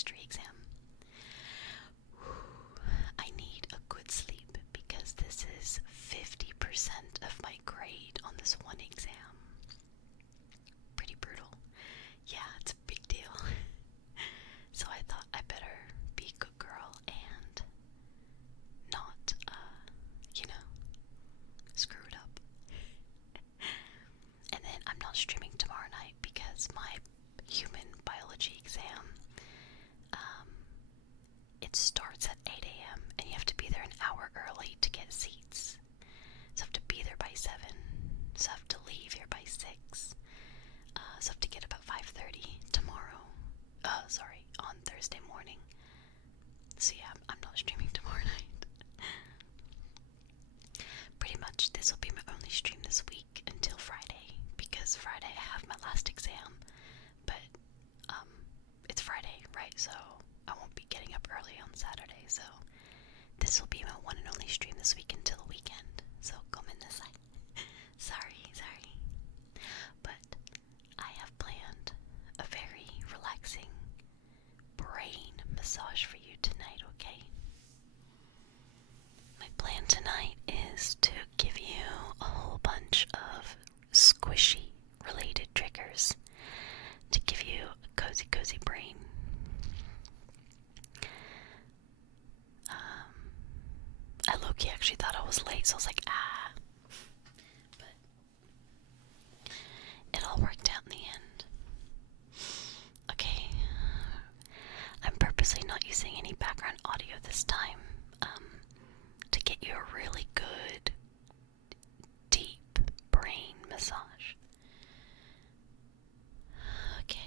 history exam. I need a good sleep because this is 50% of my grade on this one exam. Pretty brutal. Yeah, it's a big deal. So I thought I better be a good girl and not, screw it up. And then I'm not streaming tomorrow night because my human biology exam, it starts at 8 a.m. and you have to be there an hour early to get seats. So I have to be there by 7. So I have to leave here by 6. So I have to get up at 5:30 tomorrow. On Thursday morning. So yeah, I'm not streaming tomorrow night. Pretty much this will be my only stream this week until Friday, because Friday I have my last exam, but it's Friday, right? So I won't be getting up early on Saturday, so this will be my one and only stream this week until the weekend. So come in this side. Sorry. But I have planned a very relaxing brain massage for you tonight, okay? My plan tonight is to give you a whole bunch of squishy related triggers to give you a cozy brain. I low-key actually thought I was late, so I was like, but it all worked out in the end. Okay, I'm purposely not using any background audio this time, to get you a really good, deep brain massage. Okay.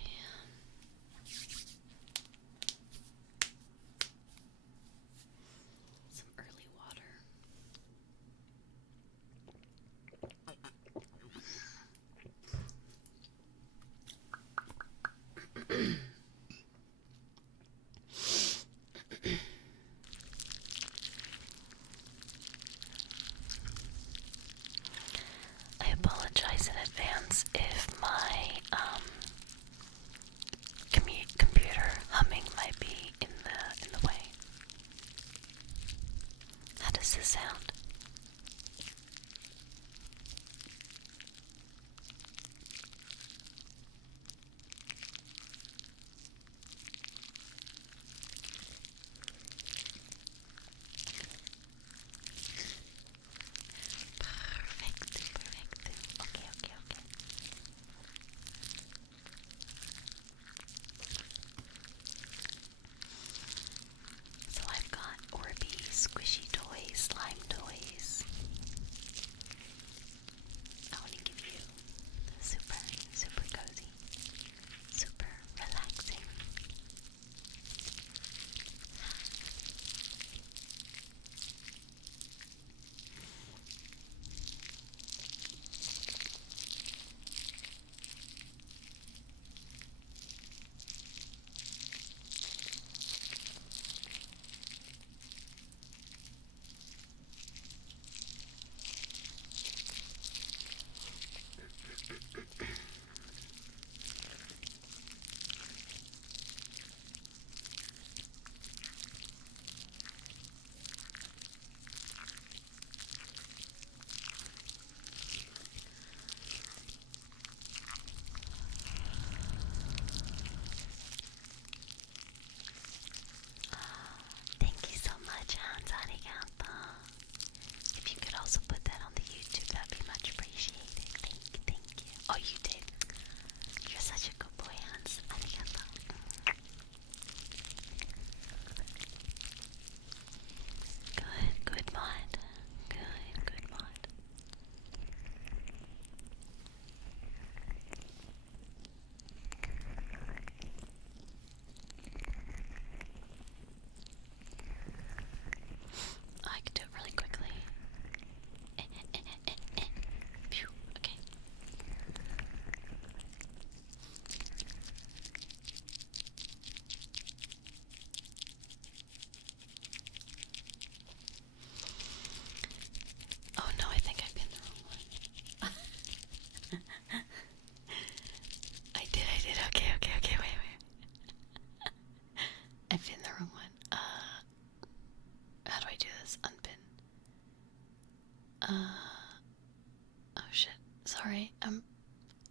Some early water. I apologize in advance if my computer humming might be in the way. How does this sound? Perfect. Okay. So I've got Orbeez squishy toys, slime toys.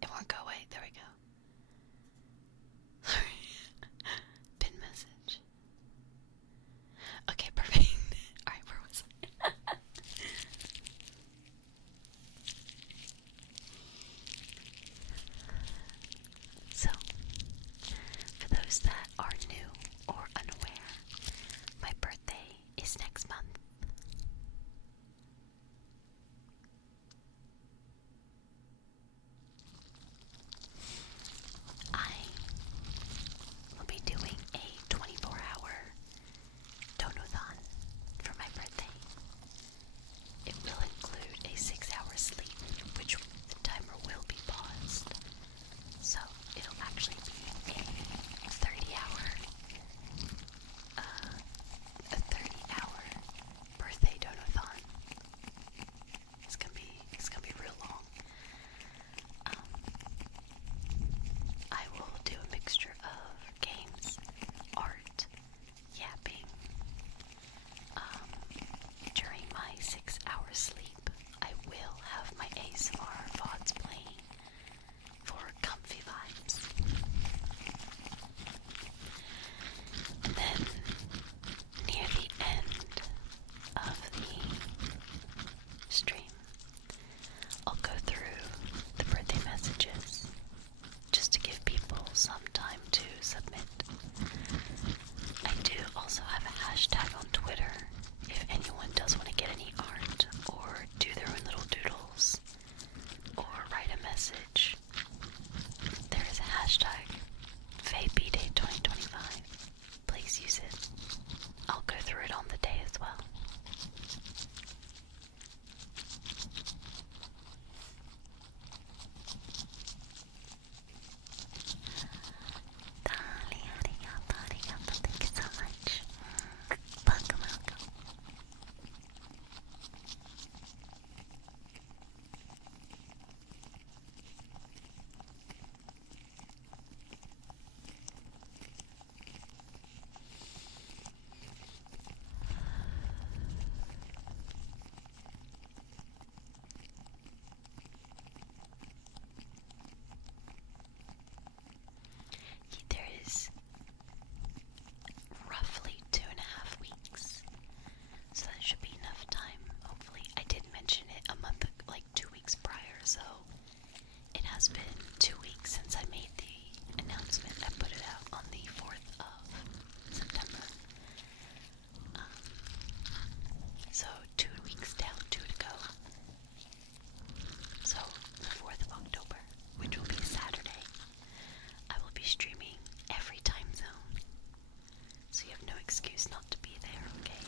It won't go away. There we go. Sorry. Pin message. Okay, perfect. Alright, where was I? So, for those that are new or unaware, my birthday is next month. I will be doing a 24-hour donathon for my birthday. It will include a 6-hour sleep, which the timer will be paused. So it'll actually be a 30-hour birthday donathon. It's gonna be real long. I will do a mixture of games, art, yapping. During my 6-hour sleep, I will have my ASMR VODs playing for comfy vibes. And then, near the end of the stream, I'll go through the birthday messages just to give people some time to submit. I do also have a hashtag on Twitter if anyone does want to get any art or do their own little doodles or write a message. There is a hashtag, FeyBDay2025. Please use it. I'll go through it on the day as well. Thank you so much. Welcome. There is roughly 2.5 weeks, so that should be enough time. Hopefully, I did mention it a month, like 2 weeks prior, so it has been 2 weeks since I made the announcement. I put it out on the 4th of September. So 2 weeks down, 2 to go. So the 4th of October, which will be Saturday, I will be streaming every time zone. So you have no excuse not to be there, okay?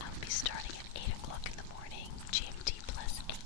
I'll be starting at 8 o'clock in the morning, GMT plus 8.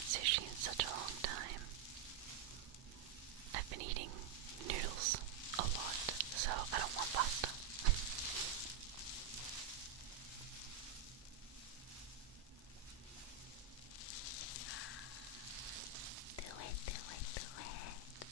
had sushi in such a long time. I've been eating noodles a lot, so I don't want pasta. Do it, do it, do it.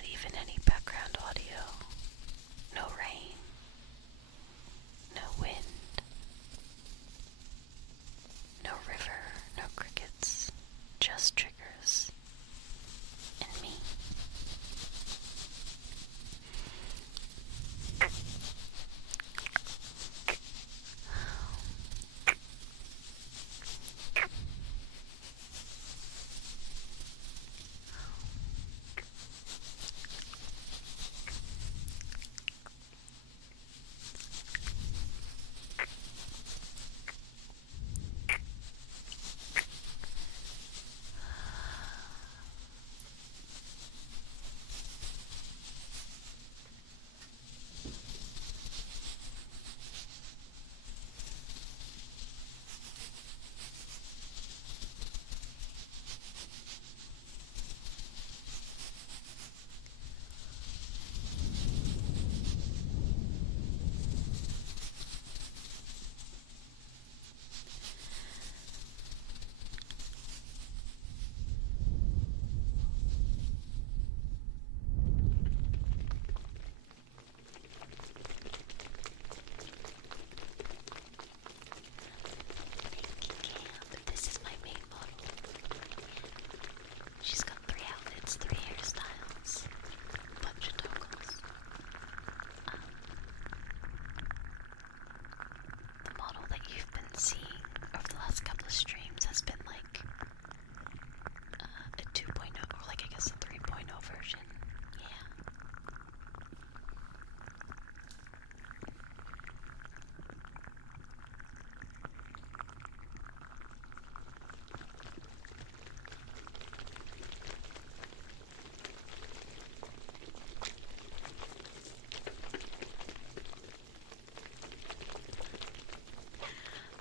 Not even any background audio. No rain. No wind. No river. No crickets. Just triggers. And me. This is my main model. She's got 3 outfits, 3 hairstyles, a bunch of toggles. The model that you've been seeing over the last couple of streams has been like a 2.0, or like I guess a 3.0 version. Yeah.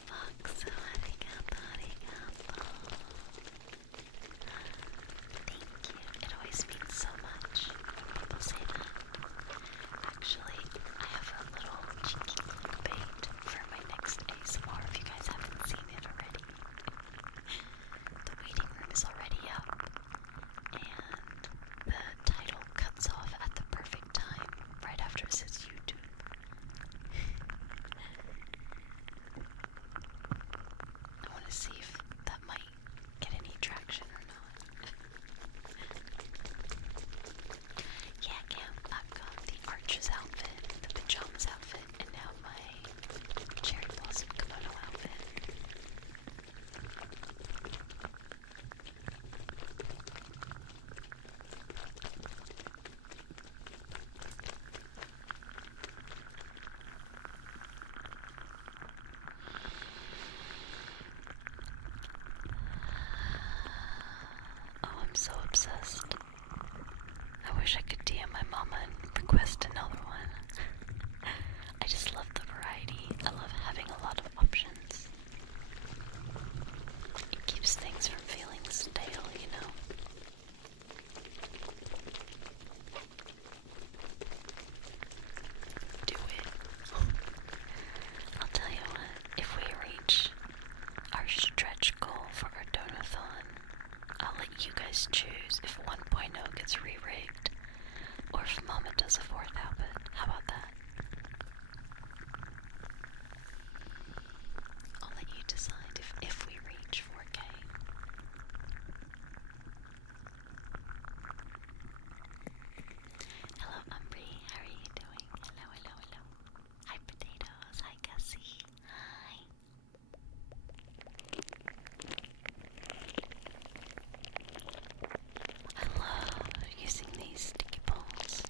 Fox, arigato, arigato. Thank you. It always means so much when people say that. Actually, I have a little cheeky clickbait for my next ASMR if you guys haven't seen it already. The waiting room is already up, and the title cuts off at the perfect time, right after it says YouTube. I want to see if that might get any traction or not. Yeah, Cam, I've got the Archer's outfit, the pajamas outfit, and now my cherry blossom kimono outfit. Oh, I'm so obsessed. I wish I could DM my mama and request another one. I just love the variety. I love having a lot of options. It keeps things from feeling stale, you know? Do it. I'll tell you what, if we reach our stretch goal for our donathon, I'll let you guys choose if 1.0 gets re-rigged or if Mama does a 4th outfit. How about that? I'll let you decide if we reach 4K. Hello, Umbri. How are you doing? Hello, hello, hello. Hi, Potatoes. Hi, Gussie. Hi. I love using these sticky balls.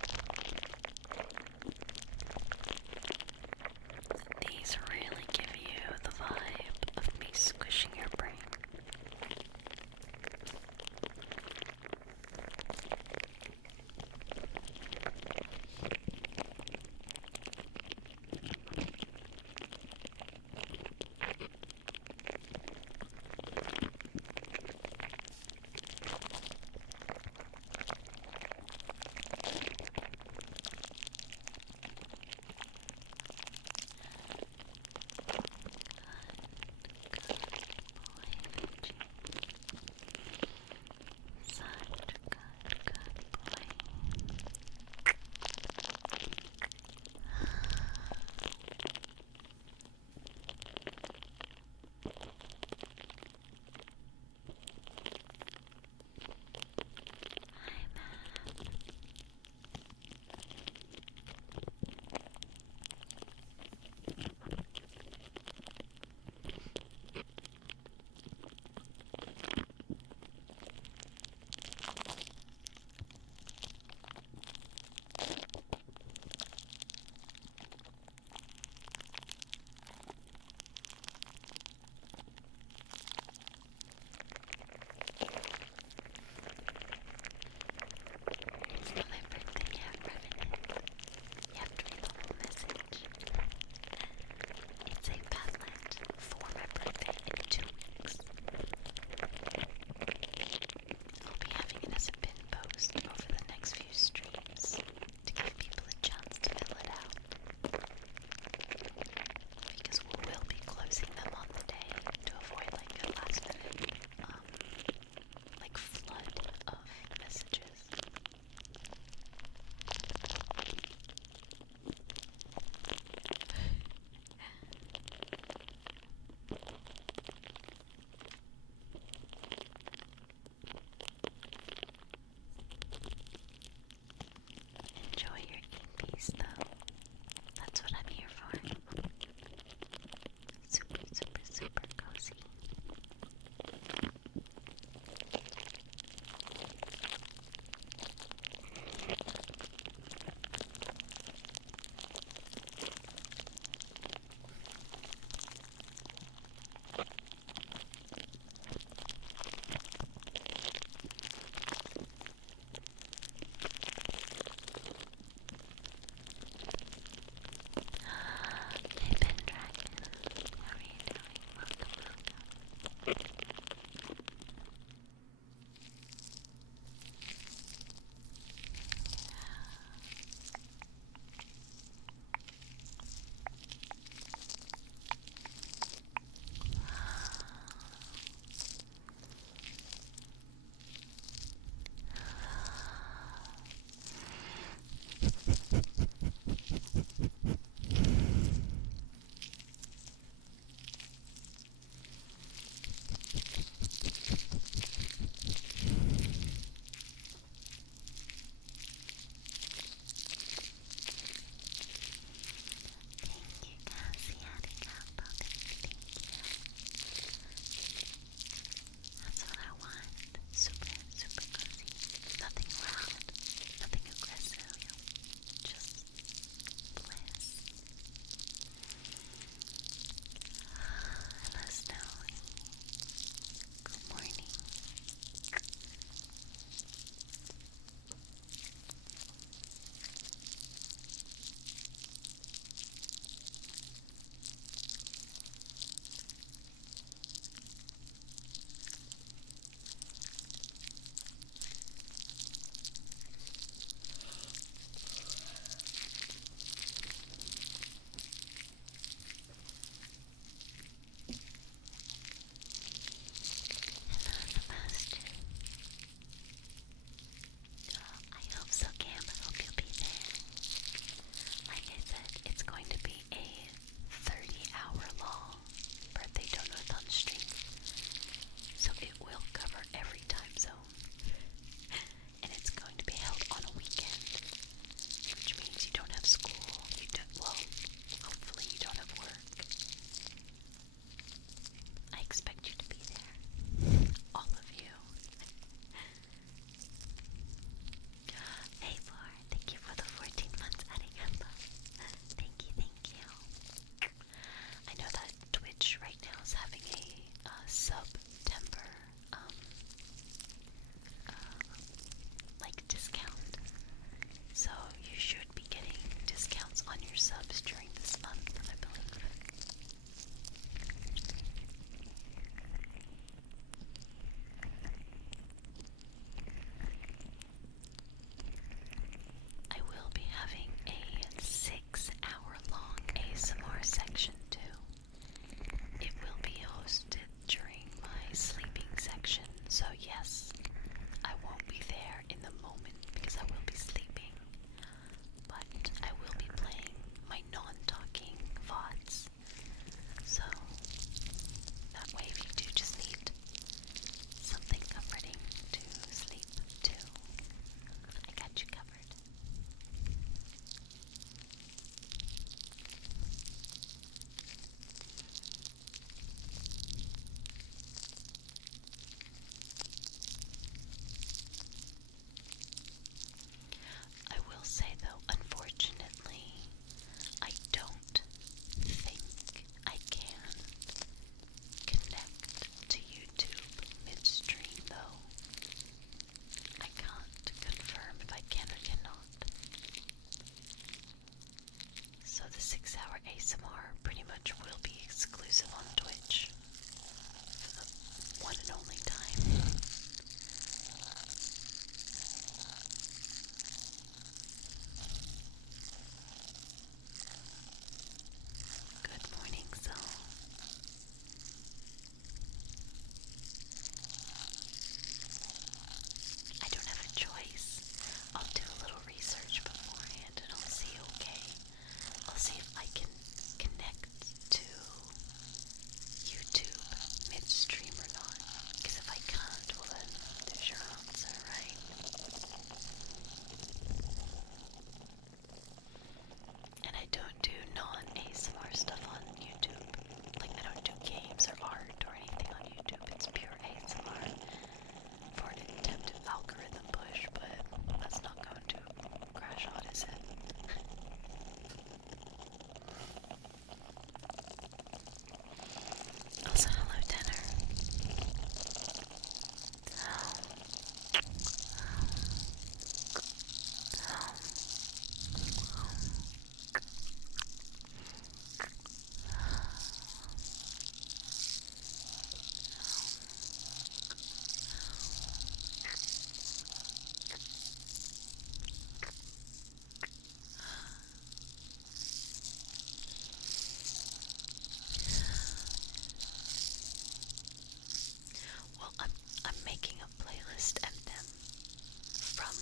from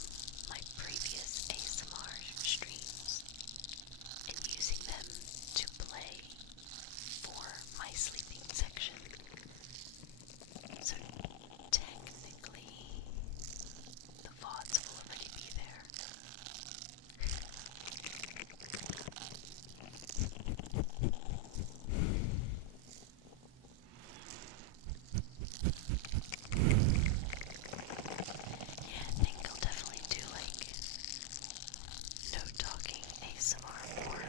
my previous ASMR streams and using them to play for my sleeping section. So technically, the VODs will already be there. Yeah, I think I'll definitely do like no talking ASMR or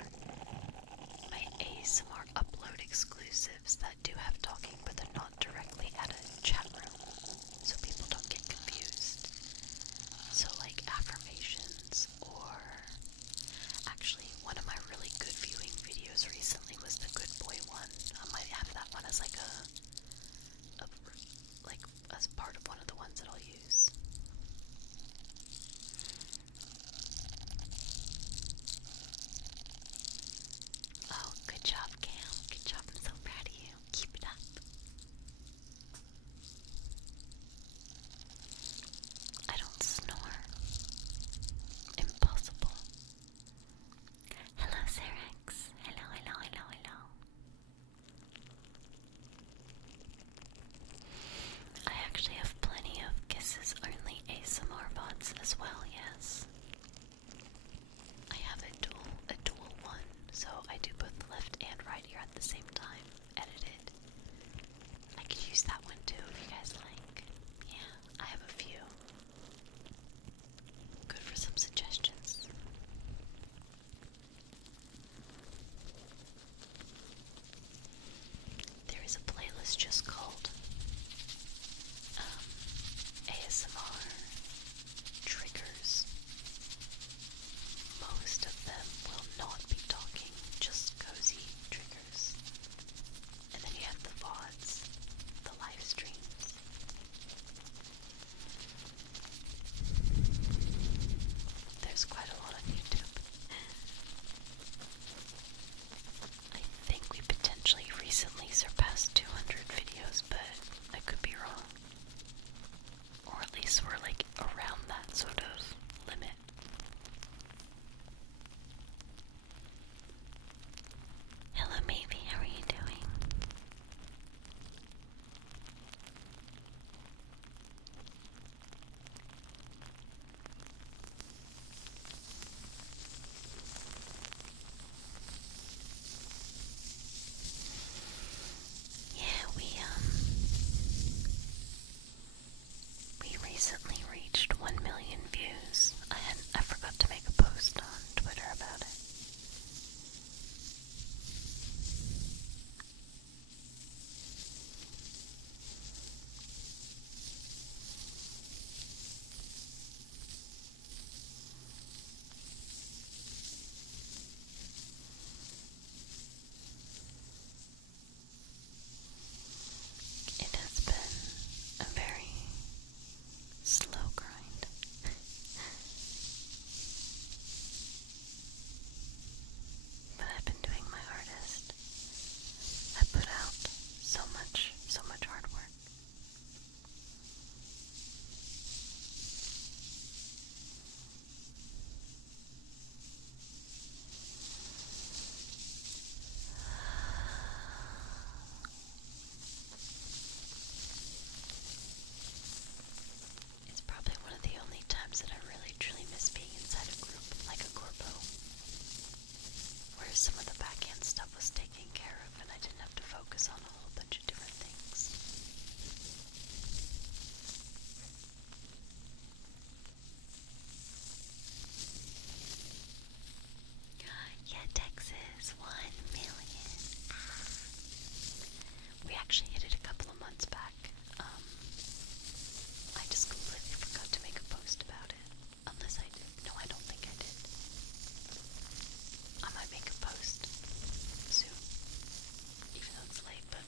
my ASMR upload exclusives that do have talking, but they're not directly at a chat room, so people don't get confused. So like affirmations, or actually one of my really good viewing videos recently was the good boy one. I might have that one as like like as part of one of the ones that I'll use. Oh, good job, Cam. Good job. I'm so proud of you. Keep it up. I don't snore. Impossible. Hello, Serex. Hello, hello, hello, hello. I actually have plenty of kisses only ASMR bots as well, yes. I have a dual one, so I do both left and right ear at the same time, edited. I could use that one too if you guys like. Yeah, I have a few. Good for some suggestions. There is a playlist just called ASMR triggers. Most of them will not be talking, just cozy triggers. And then you have the VODs, the live streams. There's quite a lot on YouTube. I think we potentially recently surpassed 200 videos, but I could be wrong. Or at least we're like around that sort of limit. Hello, Maybe. How are you doing? Yeah, we recently reached 1 million views. I forgot to make a post on Twitter about it. It has been a very slow grind. But I've been doing my hardest. I put out so much hard work. It's probably one of the only times that I really truly miss being inside a group, like a corpo, where some of the backhand stuff was taken care of and I didn't have to focus on a whole bunch of different things. Yeah, Texas, 1 million. We actually hit it a couple of months back. I just completely forgot to make a post about it. Unless I did. No, I don't think I did. I might make a post soon. Even though it's late, but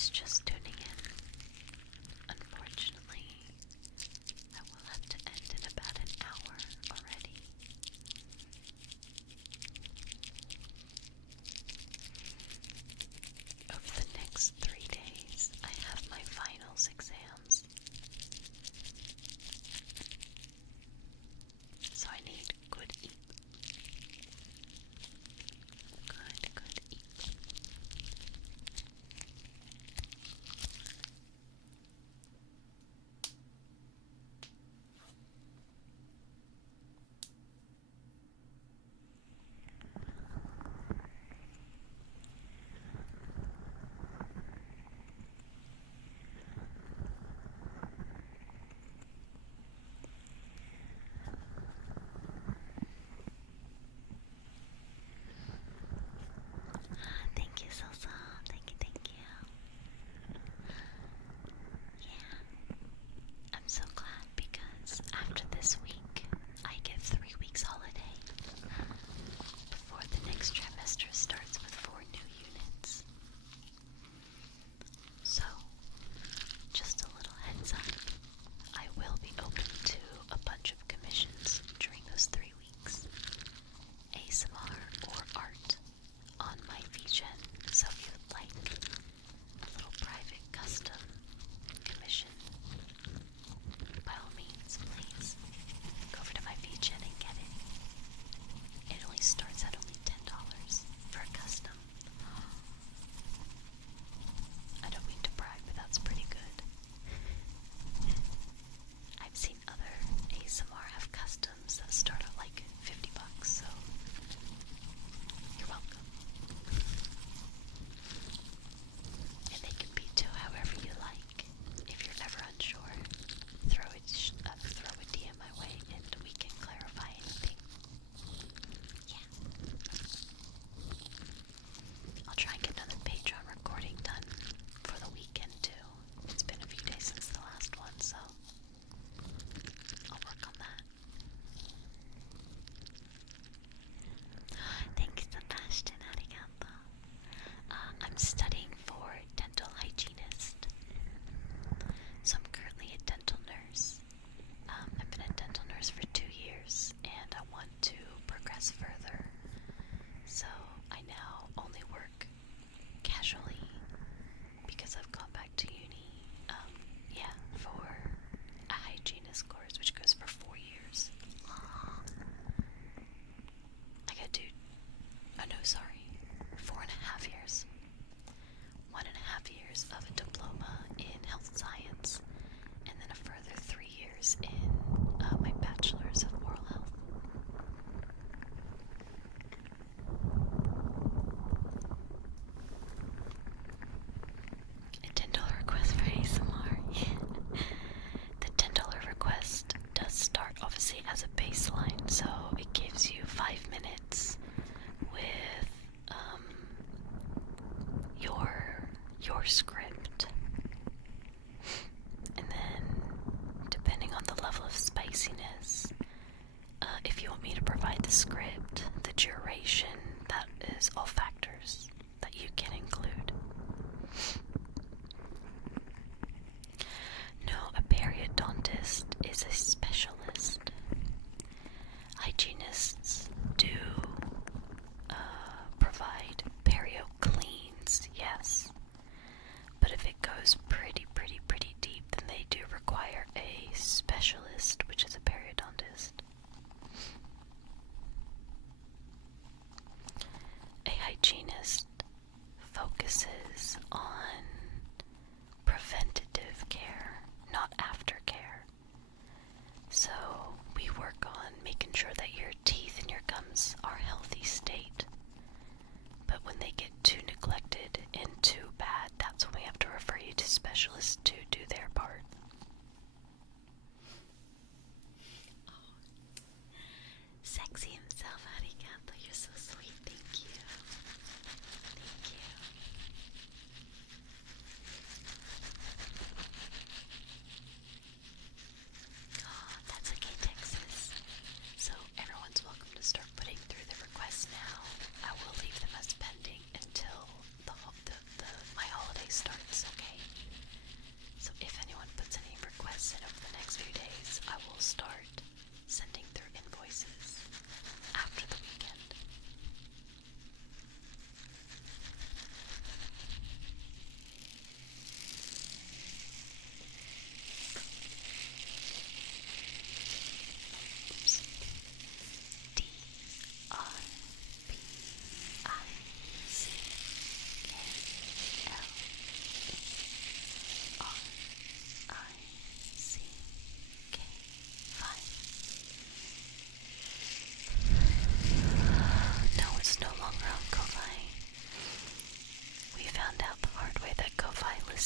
friends just tuning in, unfortunately, I will have to end in about an hour already. Over the next 3 days, I have my finals exams. So I need good eat. Good eat. Thank you, Sosa. Thank you. Yeah. I'm so glad because after this week, I get 3 weeks holiday before the next trimester starts with 4 new units. So, just a little heads up, I will be open to a bunch of commissions during those 3 weeks. ASMR or art on my VGen, so if you would like a little private custom commission, by all means, please go over to my VGen and get it. It only starts at only $10 for a custom. I don't mean to brag, but that's pretty good. I've seen other ASMR have customs that start at like $50, so you're welcome. And they can be too however you like. If you're ever unsure, throw a DM my way and we can clarify anything. Yeah. I'll try and get another Patreon recording done for the weekend too. It's been a few days since the last one, so I'll work on that. Thank you, Sebastian. Arigato. I'm studying for dental hygienist. So I'm currently a dental nurse. I've been a dental nurse for 2 years and I want to progress further. So I now only work casually because I've gone back to uni, for a hygienist course, which goes for 4 years. I gotta do, 4.5 years. 1.5 years of a diploma in health science, and then a further 3 years in my bachelor's of oral health. A $10 request for ASMR. The $10 request does start obviously as a baseline, so it gives you 5 minutes with your script, and then depending on the level of spiciness, if you want me to provide the script, the duration, that is all factors that you can include. No, a periodontist is a specialist. Hygienists do provide perio cleans, yes, but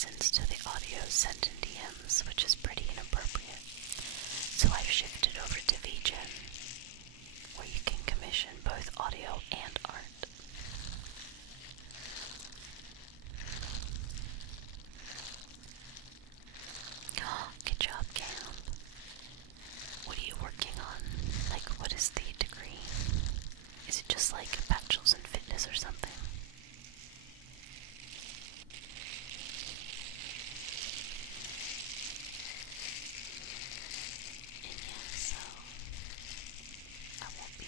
listens to the audio sent in DMs, which is pretty inappropriate. So I've shifted over to VGen, where you can commission both audio and art. Good job, Cam. What are you working on? Like, what is the degree? Is it just like a bachelor's in fitness or something? And yeah, so I won't be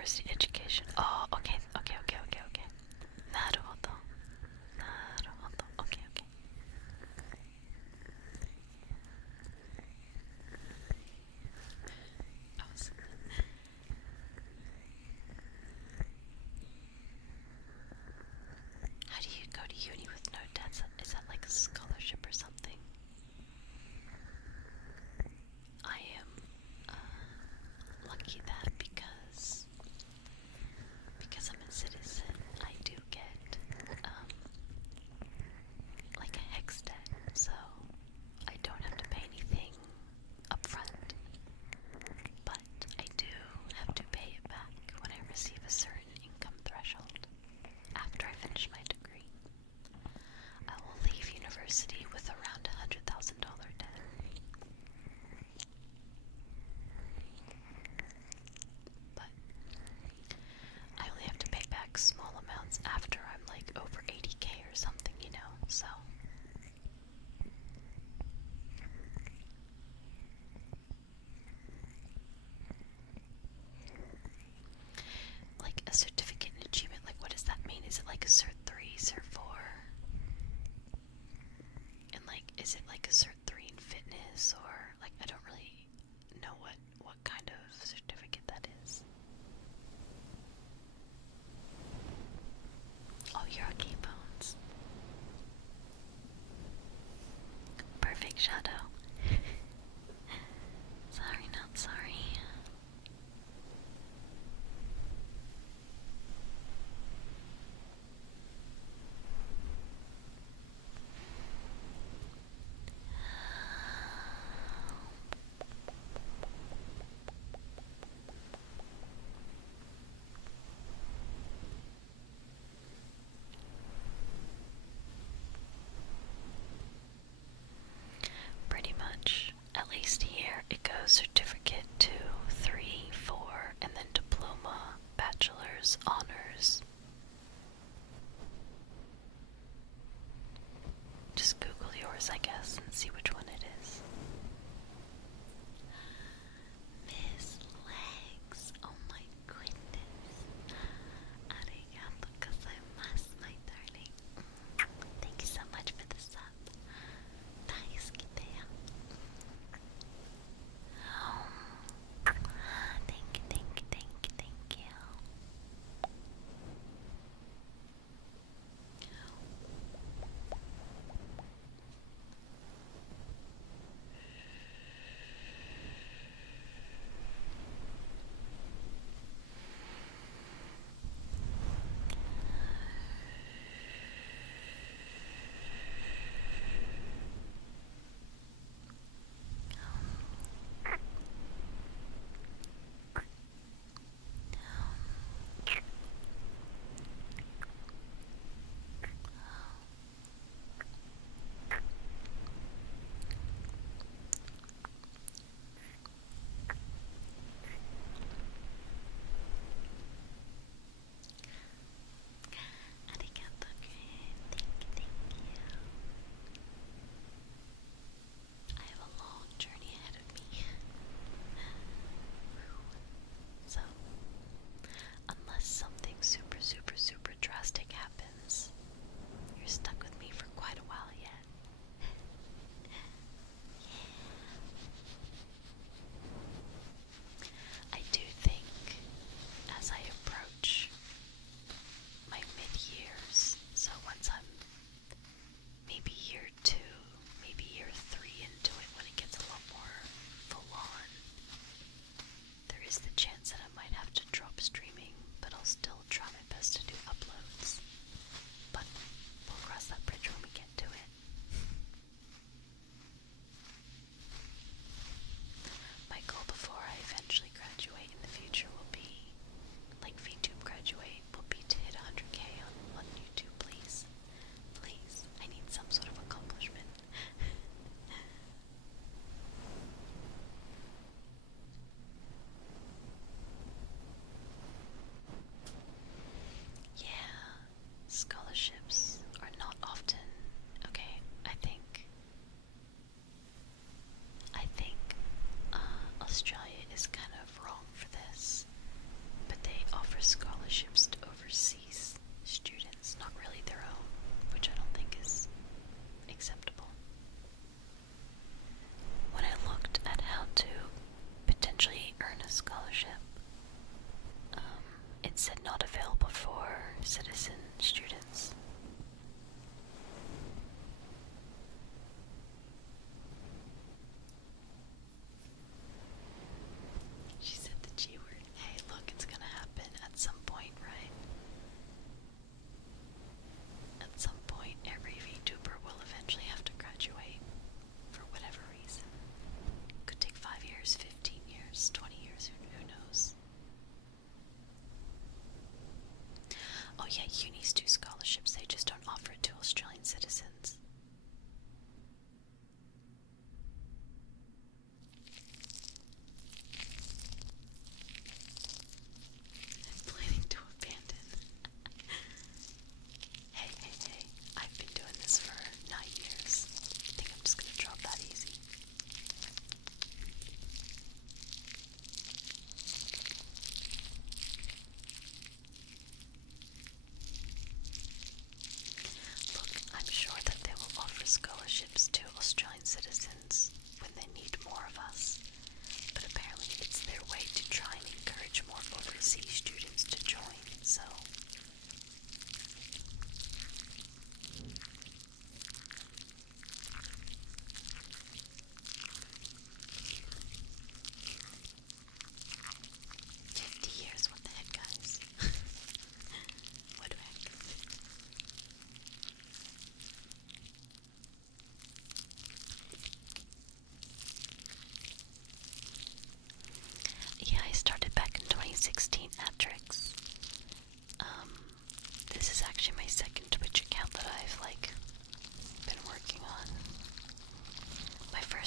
university education. Oh, okay, okay, okay, okay, okay. Naruhodo. Naruhodo. Okay, okay. Awesome. How do you go to uni with no debt? Is that like a scholarship or something? I am lucky that because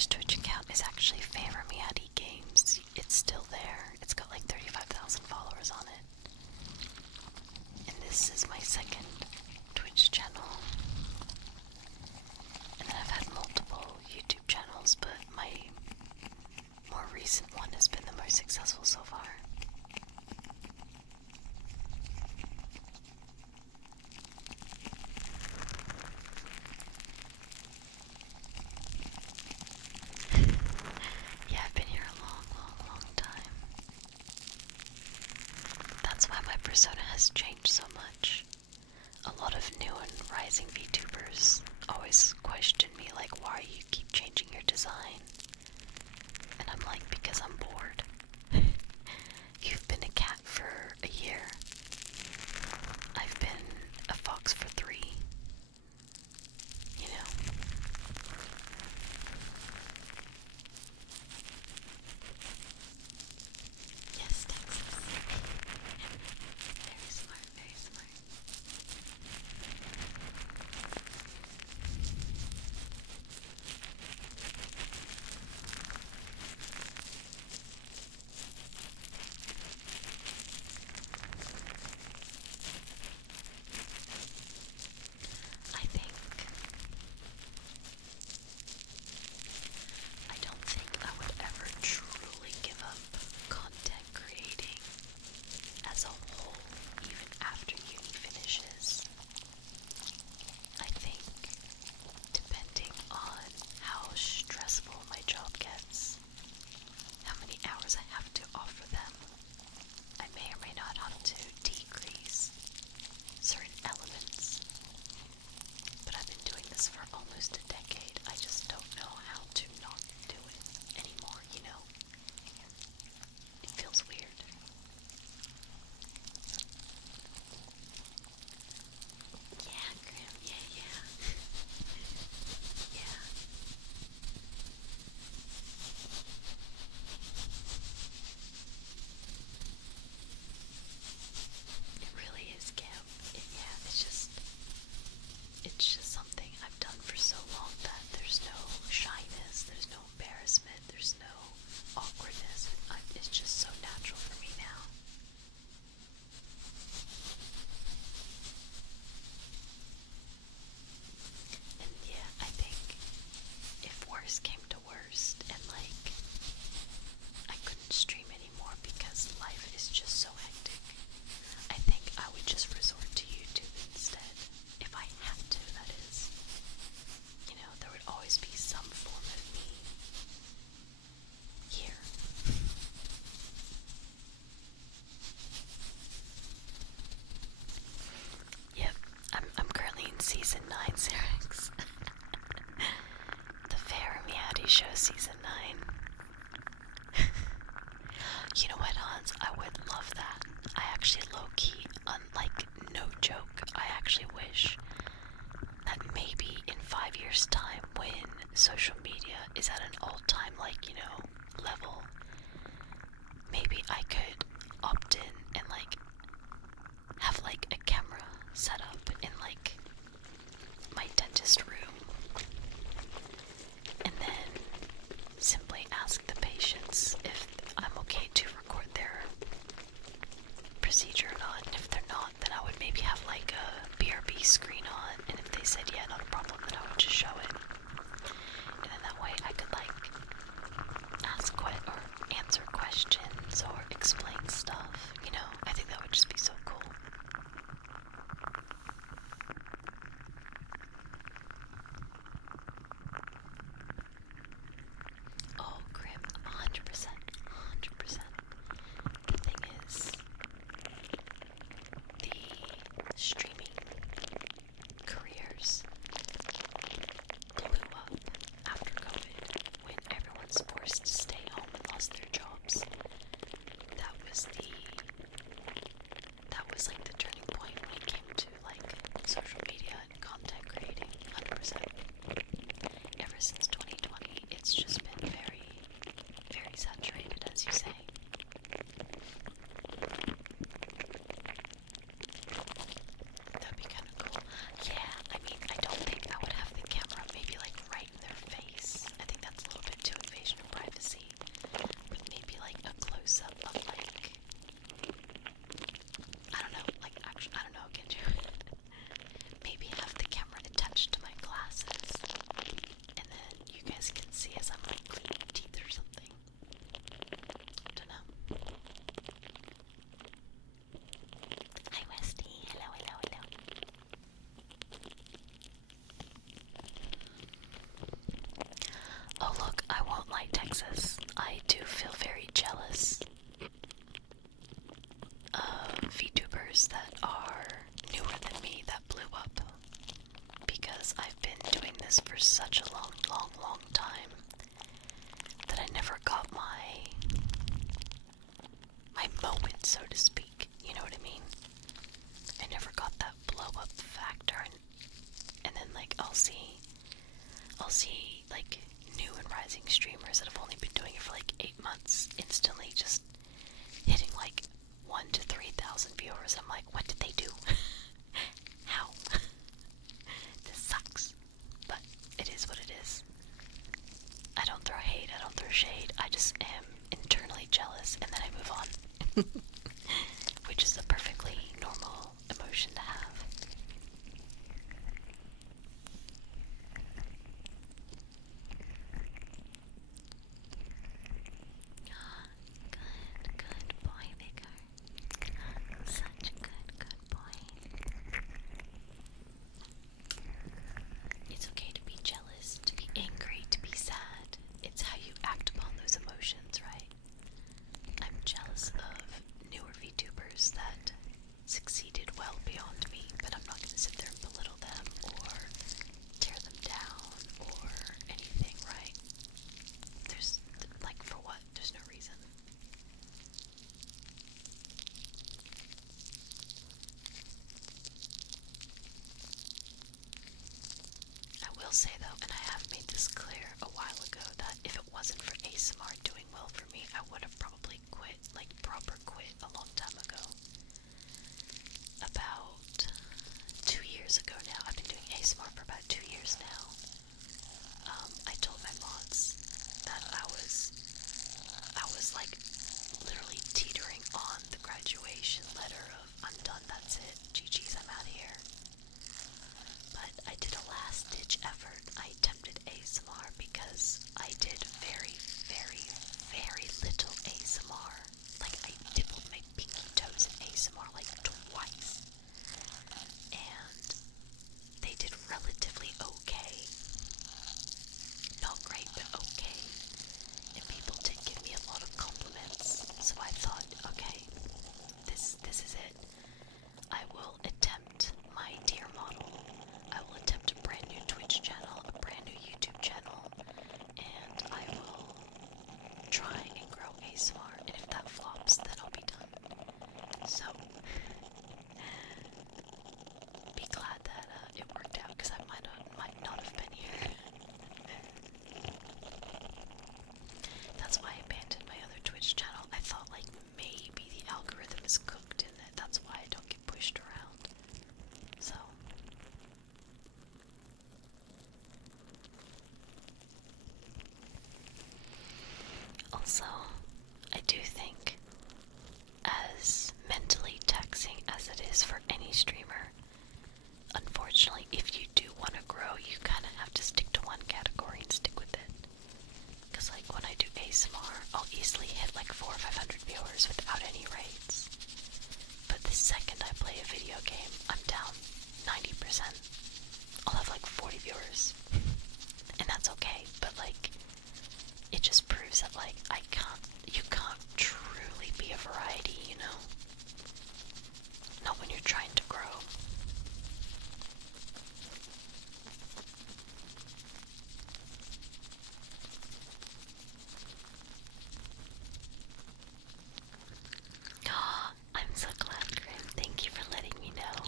first Twitch account is actually feyremiari games. It's still there. It's got like 35,000 followers on it. And this is my second Twitch channel. And then I've had multiple YouTube channels, but my more recent one has been the most successful so far. Yeah, I've been here a long time. That's why my persona has changed so much. A lot of new and rising VTubers always question me, like, why you keep changing your design? And I'm like, because I'm bored. You've been a cat for a year. I've been a fox for 3. You know? Yes, Texas. Very smart, very smart. I don't think I would ever truly give up content creating as a whole, even after uni finishes. I think, depending on how stressful my job gets, how many hours I have to offer them, I may or may not have to decrease certain elements. But I've been doing this for almost a decade. I just don't know how to not do it anymore, you know? It feels weird. Yeah, Grim, yeah. Yeah. It really is camp. It's just something I've done for so long that there's no shyness, there's no embarrassment, there's no awkwardness. It's just so natural for me now. And yeah, I think if worst came to worst and like I couldn't stream anymore because life is just so hectic, I think I would just resort to YouTube instead. If I had to, that is. You know, there would always be some form of me here. Yep, I'm currently in season 9, Xerix. The feyremiari show season 9. You know what, Hans? I would love that. I actually low-key, unlike no joke, I actually wish that maybe in 5 years' time, when social media is at an all-time, like, you know, level, maybe I could opt in and, like, have, like, a camera set up in, like, my dentist room, and then simply ask the patients if I'm okay to record their procedure or not. And if they're not, then I would maybe have like a BRB screen on, and if they said yeah, not a problem, then I would just show it. And then that way I could like ask or answer questions or explain stuff, you know? I think that would just be so cool. Oh, Grim, 100%, 100%. The thing is, the streaming careers Texas, I do feel very jealous of VTubers that are newer than me that blew up, because I've been doing this for such a long time that I never got my moment, so to speak. You know what I mean? I never got that blow up factor, and then like I'll see like new and rising streamers that have only been doing it for like 8 months instantly just hitting like 1,000 to 3,000 viewers. I'm like, what did they do? How? This sucks. But it is what it is. I don't throw hate, I don't throw shade, I just am internally jealous and then I move on. Which is a perfectly normal emotion to have. Good boy, Vigor. Such a good boy. It's okay to be jealous, to be angry, to be sad. It's how you act upon those emotions, right? I'm jealous of newer VTubers that succeeded well beyond me, but I'm not going to sit there and belittle them or tear them down or anything, right? There's, like, for what? There's no reason. I will say though, and I have made this clear a while ago, that if it wasn't for ASMR doing well for me, I would have probably quit, like proper quit, a long time ago. About 2 years ago now. I've been doing ASMR for about 2 years now. I told my mods that I was like literally teetering on the graduation letter of I'm done, that's it, GG's, I'm out of here. But I did a last ditch effort. I attempted ASMR because I did very, very, very little ASMR. Like I dibbled my pinky toes in ASMR like twice. And they did relatively okay. Not great, but okay. And people did give me a lot of compliments. So I thought, okay, this is it. I will attempt my dear model. I will attempt a brand new Twitch channel, a brand new YouTube channel, and I will try and grow ASMR. And if that flops, then I'll be done. So be glad that it worked out, because I might not have been here. That's why I abandoned my other Twitch channel. I thought like maybe the algorithm is cooked and that's why I don't get pushed around. So also, I do think, as mentally taxing as it is for any streamer, unfortunately, if you do want to grow, you kind of have to stick to one category and stick with it. Because, like, when I do ASMR, I'll easily hit like 400 or 500 viewers without any raids. But the second I play a video game, I'm down 90%. I'll have like 40 viewers. And that's okay, but like, it just proves that like, you can't truly be a variety, you know? Not when you're trying to grow. I'm so glad, Grim. Thank you for letting me know.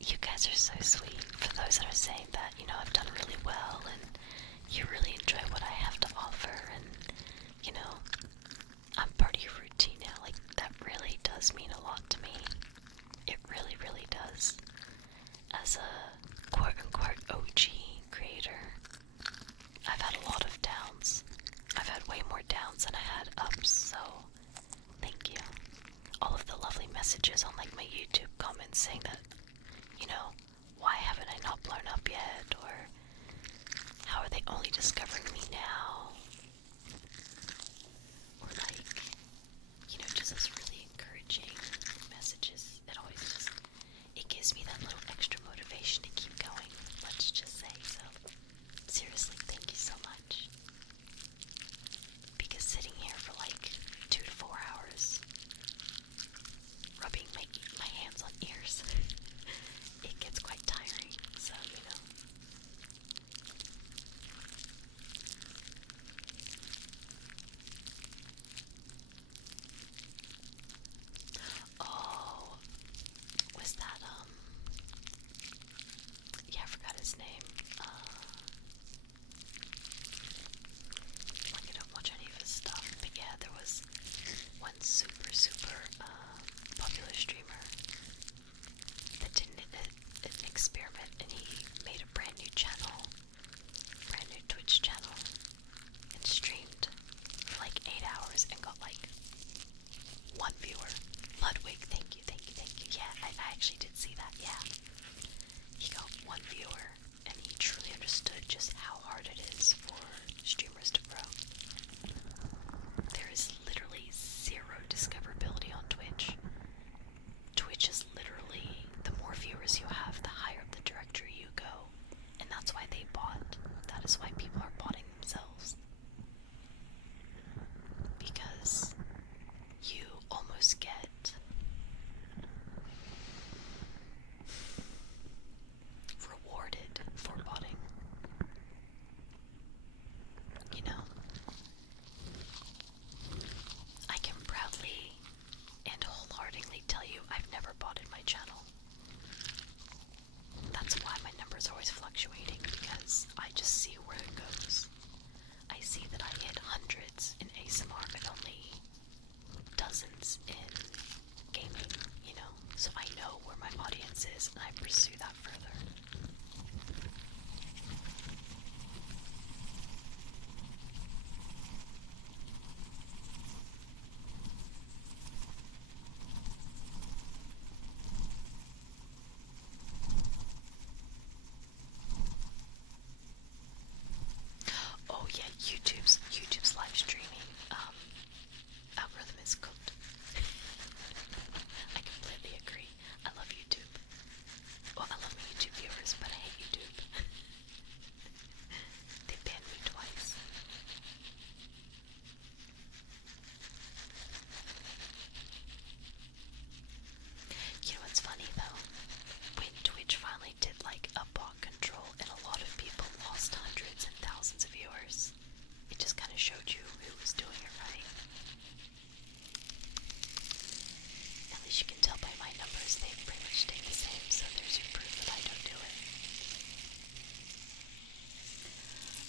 You guys are so sweet. For those that are saying that, you know, I've done really well and you really enjoy what I have to offer, and, you know, I'm part of your routine now. Like, that really does mean a lot to me. It really, really does. As a quote-unquote OG creator, I've had a lot of downs. I've had way more downs than I had ups, so thank you. All of the lovely messages on like my YouTube comments saying that, you know, why haven't I not blown up yet, or how are they only discovering me now, or like, you know, just those really encouraging messages. It gives me that little extra motivation to keep going, let's just say. So seriously, thank you so much. actually did see that, yeah. He got one viewer, and he truly understood just how hard it is for streamers to grow. There is literally zero discoverability on Twitch. Twitch is literally, the more viewers you have, the higher up the directory you go. And that's why they bot. That is why people are botting themselves. Because you almost get rewarded for botting. You know? I can proudly and wholeheartedly tell you I've never botted my channel. That's why my numbers are always fluctuating, because I just see where it goes. I see that I hit hundreds in ASMR and only dozens in gaming, you know? So I know where my audience is and I pursue that further. Oh yeah, YouTube's live streaming algorithm is cooked. I completely agree. I love YouTube. Well, I love my YouTube viewers, but I hate YouTube. They banned me twice. You know what's funny though? When Twitch finally did like a bot control and a lot of people lost hundreds and thousands of viewers, it just kind of showed you who was doing it right. At least you can tell by my numbers, they've pretty much stayed the same, so there's your proof that I don't do it.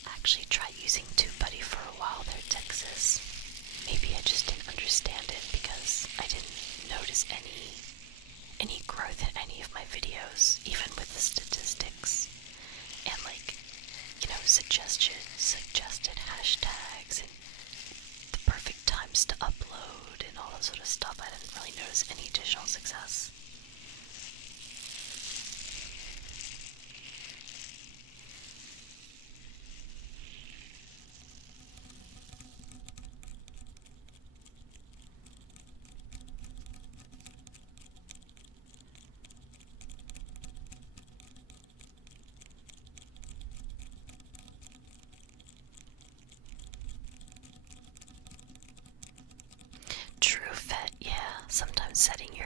I actually tried using TubeBuddy for a while there, Texas. Maybe I just didn't understand it because I didn't notice any growth in any of my videos, even with the statistics and like, you know, suggested hashtags and the perfect times to upload and all that sort of stuff. I didn't really notice any additional success. True, Fet, yeah. Sometimes setting your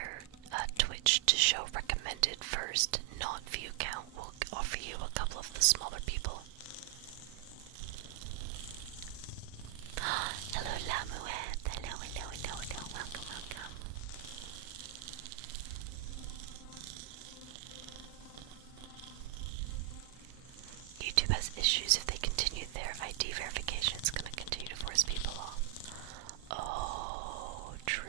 Twitch to show recommended first, not view count, will offer you a couple of the smaller people. Hello, Lamuet. Hello, welcome. YouTube has issues. If they continue their ID verification, it's going to continue to force people off. Oh, true.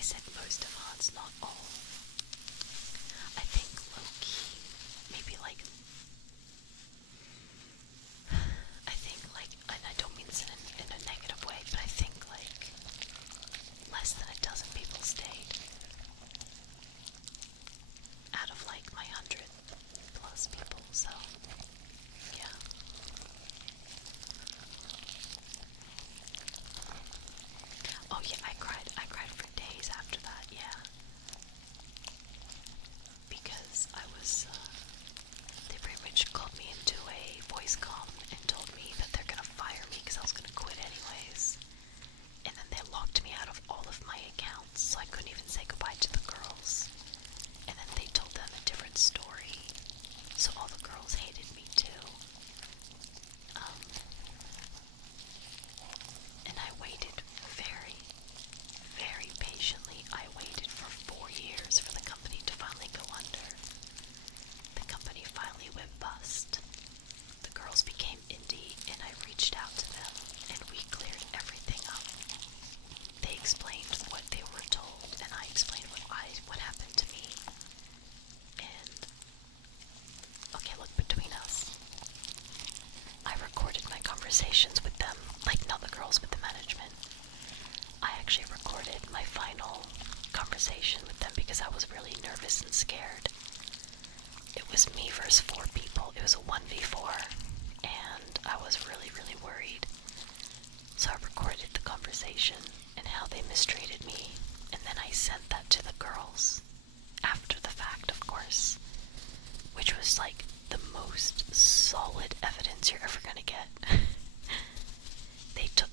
I said most of Hans, not all. I think low-key, maybe like, and I don't mean this in a negative way, but I think like less than a dozen people stayed out of like my 100 plus people, so yeah. Oh yeah, I cried for days after that, yeah. Because they pretty much called me into a voice comm and told me that they're gonna fire me because I was gonna quit anyways. And then they locked me out of all of my accounts, so I couldn't even say goodbye to the girls. And then they told them a different story, so all the girls hated me too. And I waited very, very patiently. I waited for 4 years for the company to finally go under. The company finally went bust. The girls became indie, and I reached out to them, and we cleared everything up. They explained what they were told, and I explained what happened to me. And okay, look, between us, I recorded my conversations with them, like not the girls, but the management. I actually recorded my final conversation with them because I was really nervous and scared. It was me versus 4 people. It was a 1v4, and I was really, really worried. So I recorded the conversation and how they mistreated me, and then I sent that to the girls after the fact, of course, which was like the most solid evidence you're ever gonna get.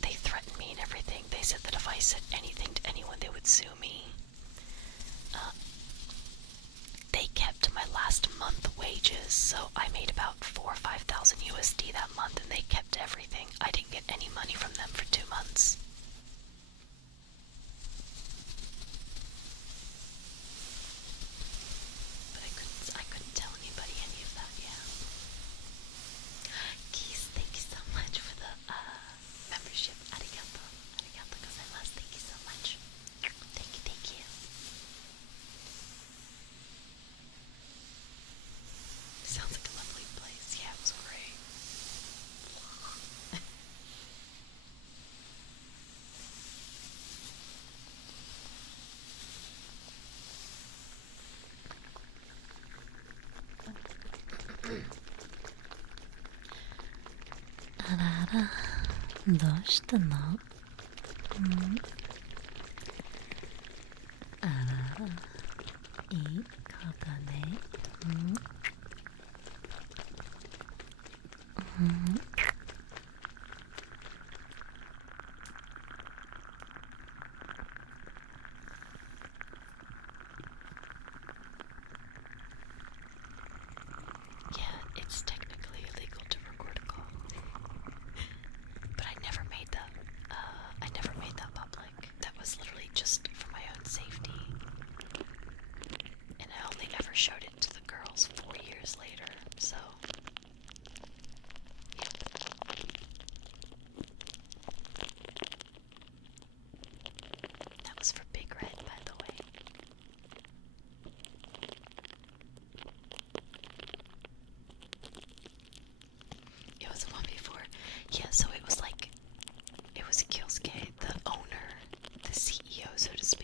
They threatened me and everything. They said that if I said anything to anyone, they would sue me. They kept my last month wages, so I made about 4,000 or 5,000 USD that month, and they kept everything. I didn't get any money from them for 2 months. But I couldn't tell anybody any of that, yeah. Keys, thank you so much for the membership. Arigato. Arigato gozaimasu. Thank you so much. Thank you, thank you. Sounds like a lovely place. Yeah, it was great. Arara, どうしたの？あらら、いいことね。Yeah, it's technically illegal to record a call. But I never made that public. That was literally just for my own safety. And I only ever showed it to the girls 4 years later, so yeah. That was for Big Red, by the way. It was the one before. Yeah, so it was Kyosuke, the owner, the CEO, so to speak.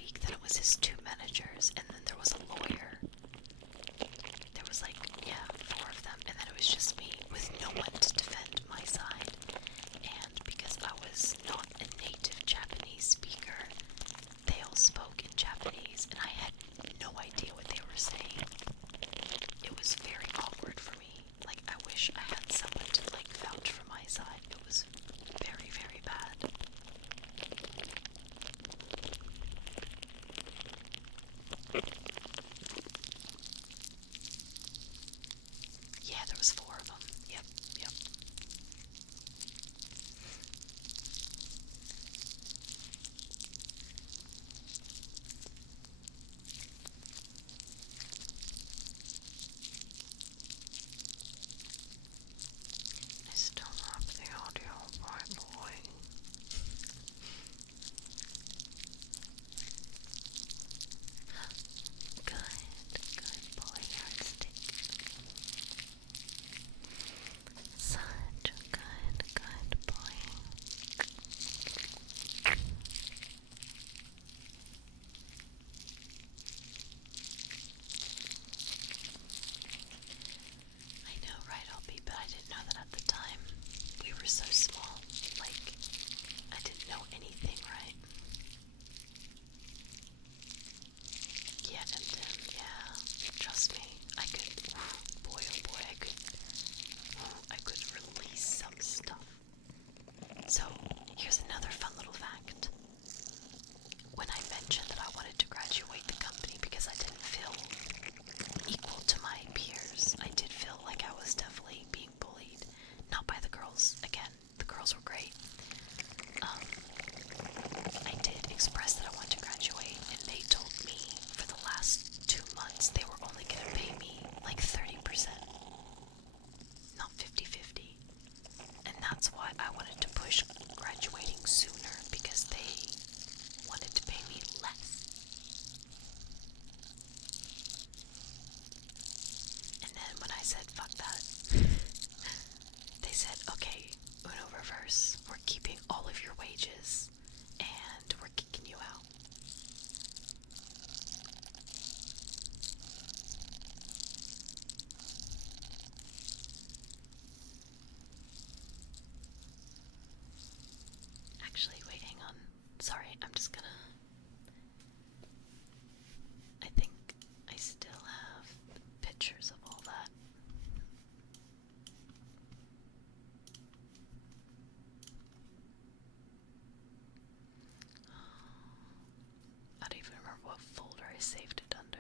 I saved it under.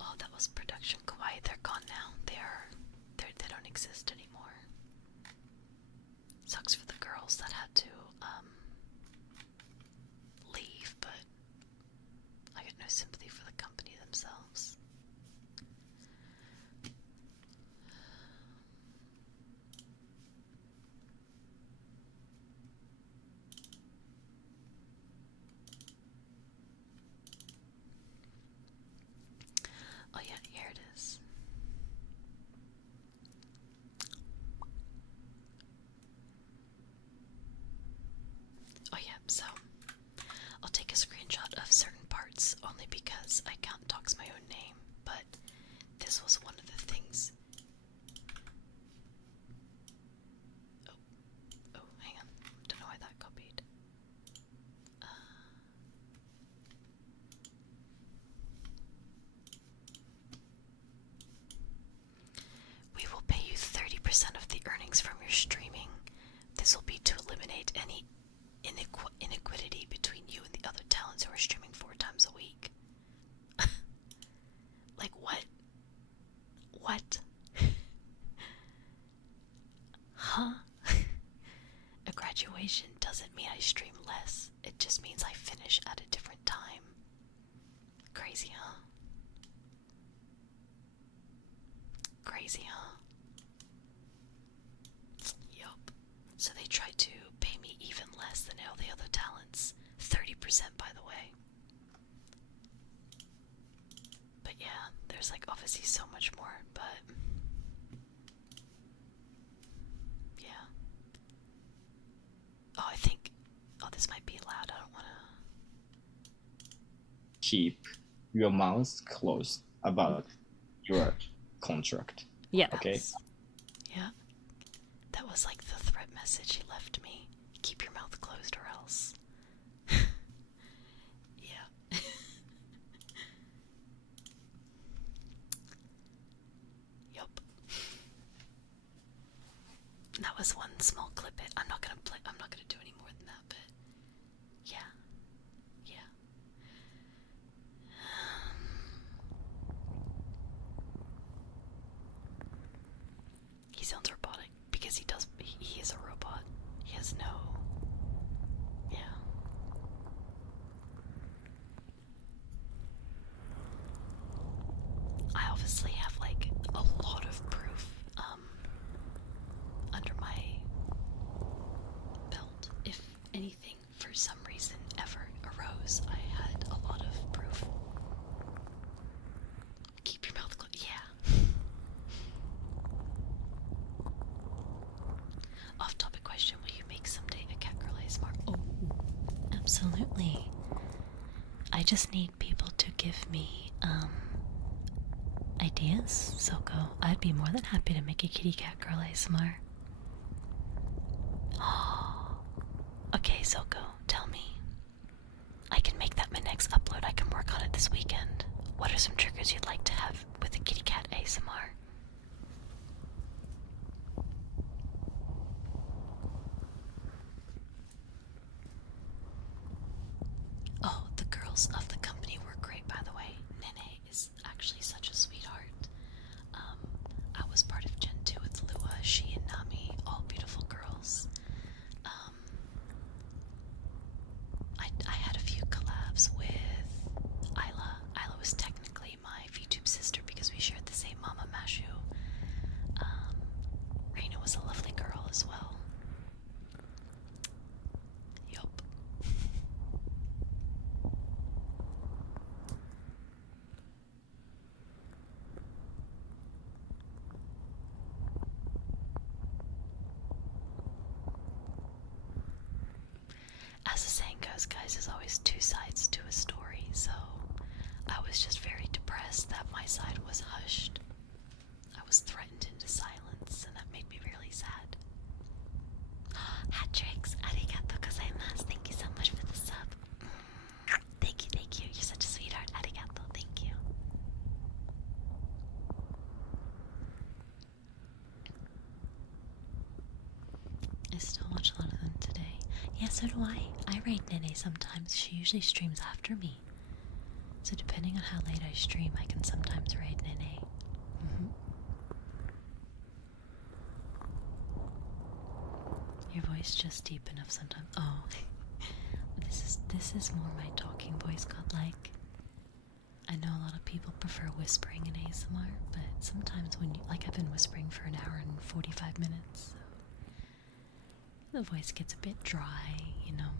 Oh, that was production kawaii. They're gone now. They don't exist anymore. Sucks for the girls that had to leave, but I got no sympathy for the company themselves. Oh yeah, here it is. Oh yeah, so I'll take a screenshot of certain parts only because I can't dox my own name, but this was one of the things. Oh, hang on. Don't know why that copied. We will pay you 30% of the earnings from your streaming. This will be to eliminate any inequity between you and the other talents who are streaming 4 times a week. Like, what? What? Huh? A graduation doesn't mean I stream less. It just means I finish at a different time. Crazy, huh? Crazy, huh? Yup. So they tried to pay me even less than all the other talents. 30%, by the way. But yeah, there's like obviously so much more, but yeah. Oh, I think, oh, this might be loud. I don't want to. Keep your mouth closed about your contract. Yeah. Okay. Yeah. That was like the threat message he left me. Keep your mouth closed or else. Yeah. Yup. That was one small clip. I'm not gonna do any more than that, but yeah. Yeah. He sounds robotic because he is a robot. He has no, yeah. I obviously have like a lot of proof under my belt. If anything for some reason ever arose, I had a lot of proof. Keep your mouth closed. Yeah. Off-topic question: will you make someday a cat girl ASMR? Oh, Absolutely. I just need people to give me ideas, Soko. I'd be more than happy to make a kitty cat girl ASMR. okay, Soko, tell me. I can make that my next upload. I can work on it this weekend. What are some triggers you'd like to have with a kitty cat ASMR? Oh, the girls of the company were great, by the way. Nene is actually such a sweetheart. I was part of Gen 2 with Lua, she and Nami, all beautiful girls. I had a few collabs with Isla. Isla was technically my VTube sister because we shared the same Mama Mashu. Reina was a lovely girl as well. Yup. As the saying goes, guys, there's always 2 sides to a story, so I was just very depressed that my side was hushed. I was threatened into silence, and that made me really sad. Hatrix, arigato gozaimasu. Thank you so much for the sub. Thank you. You're such a sweetheart. Arigato, thank you. I still watch a lot of them today. Yes, So do I. I raid Nene sometimes. She usually streams after me. So depending on how late I stream, I can sometimes raid Nene. Your voice just deep enough sometimes. Oh, this is more my talking voice, godlike. I know a lot of people prefer whispering in ASMR, but sometimes when you, like, I've been whispering for an hour and 45 minutes, so the voice gets a bit dry, you know.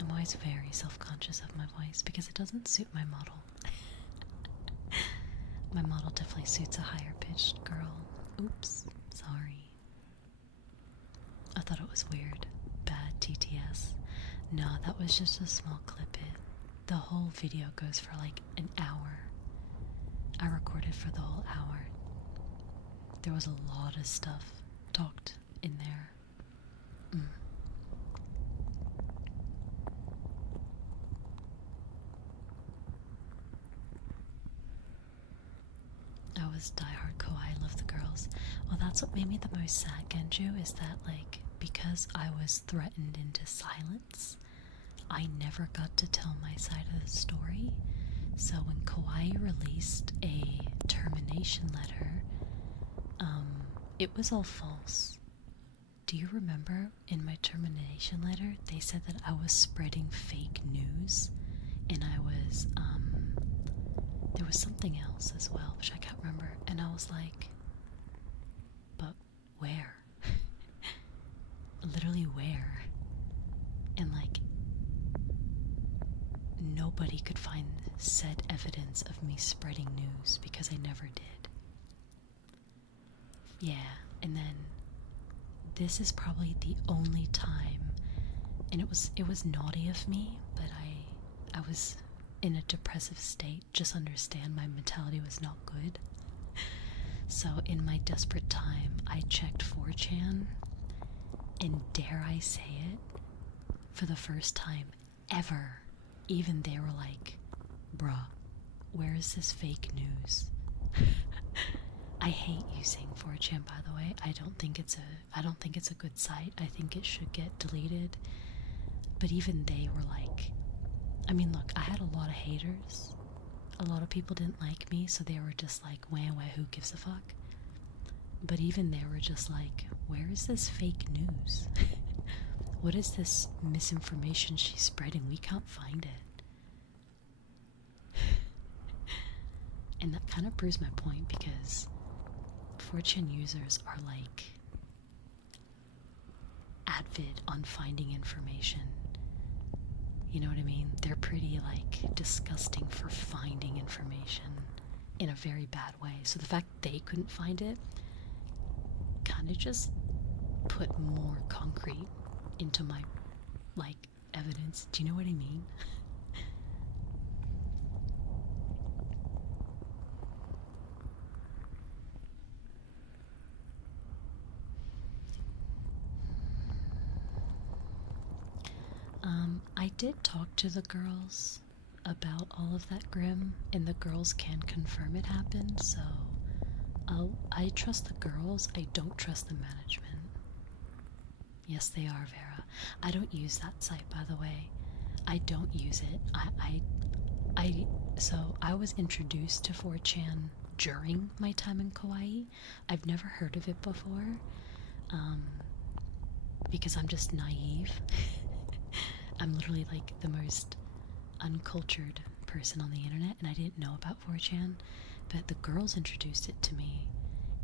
I'm always very self-conscious of my voice because it doesn't suit my model. My model definitely suits a higher pitched girl. Oops, sorry. I thought it was weird. Bad TTS. No, that was just a small clip. The whole video goes for like an hour. I recorded for the whole hour. There was a lot of stuff talked in there. I was diehard Kawaii, love the girls. Well, that's what made me the most sad, Genju, is that, like, because I was threatened into silence, I never got to tell my side of the story. So when Kawaii released a termination letter, it was all false. Do you remember in my termination letter, they said that I was spreading fake news, and I was, there was something else as well, which I can't remember, and I was like, but where? Literally where? And like, nobody could find said evidence of me spreading news because I never did. Yeah, and then this is probably the only time, and it was naughty of me, but I was in a depressive state. Just understand, my mentality was not good. So in my desperate time, I checked 4chan, and dare I say it, for the first time ever, even they were like, bruh, where is this fake news? I hate using 4chan, by the way. I don't think it's a good site. I think it should get deleted. But even they were like, I mean, look, I had a lot of haters. A lot of people didn't like me, so they were just like, wah, who gives a fuck? But even they were just like, where is this fake news? What is this misinformation she's spreading? We can't find it. And that kind of proves my point, because 4chan users are like avid on finding information. You know what I mean? They're pretty, like, disgusting for finding information in a very bad way. So the fact they couldn't find it kind of just put more concrete into my, like, evidence. Do you know what I mean? I did talk to the girls about all of that Grim, and the girls can confirm it happened, so I trust the girls. I don't trust the management. Yes, they are, Vera. I don't use that site, by the way. I don't use it. So I was introduced to 4chan during my time in Kauai. I've never heard of it before, because I'm just naive. I'm literally like the most uncultured person on the internet, and I didn't know about 4chan, but the girls introduced it to me,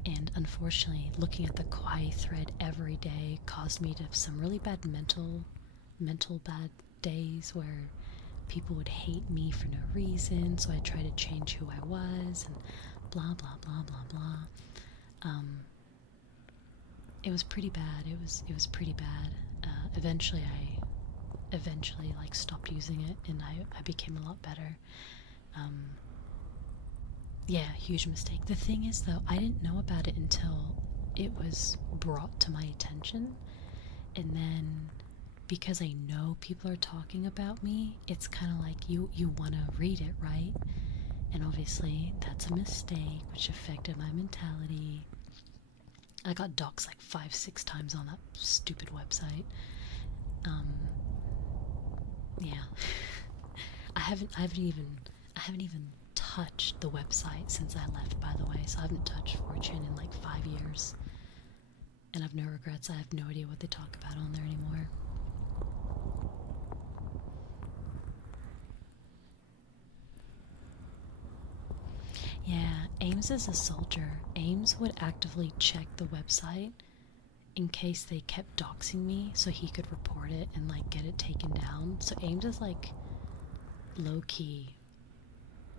and unfortunately looking at the Kauai thread every day caused me to have some really bad mental bad days where people would hate me for no reason, so I tried to change who I was and blah blah blah blah blah. It was pretty bad. It was pretty bad. Eventually like stopped using it, and I became a lot better. Yeah, huge mistake. The thing is, though, I didn't know about it until it was brought to my attention, and then because I know people are talking about me, it's kind of like you want to read it, right? And obviously that's a mistake, which affected my mentality. I got doxxed like 5-6 times on that stupid website. I haven't even touched the website since I left, by the way. So I haven't touched Fortune in like 5 years. And I've no regrets. I have no idea what they talk about on there anymore. Yeah, Ames is a soldier. Ames would actively check the website in case they kept doxing me so he could report it and like get it taken down. So Ames is like low-key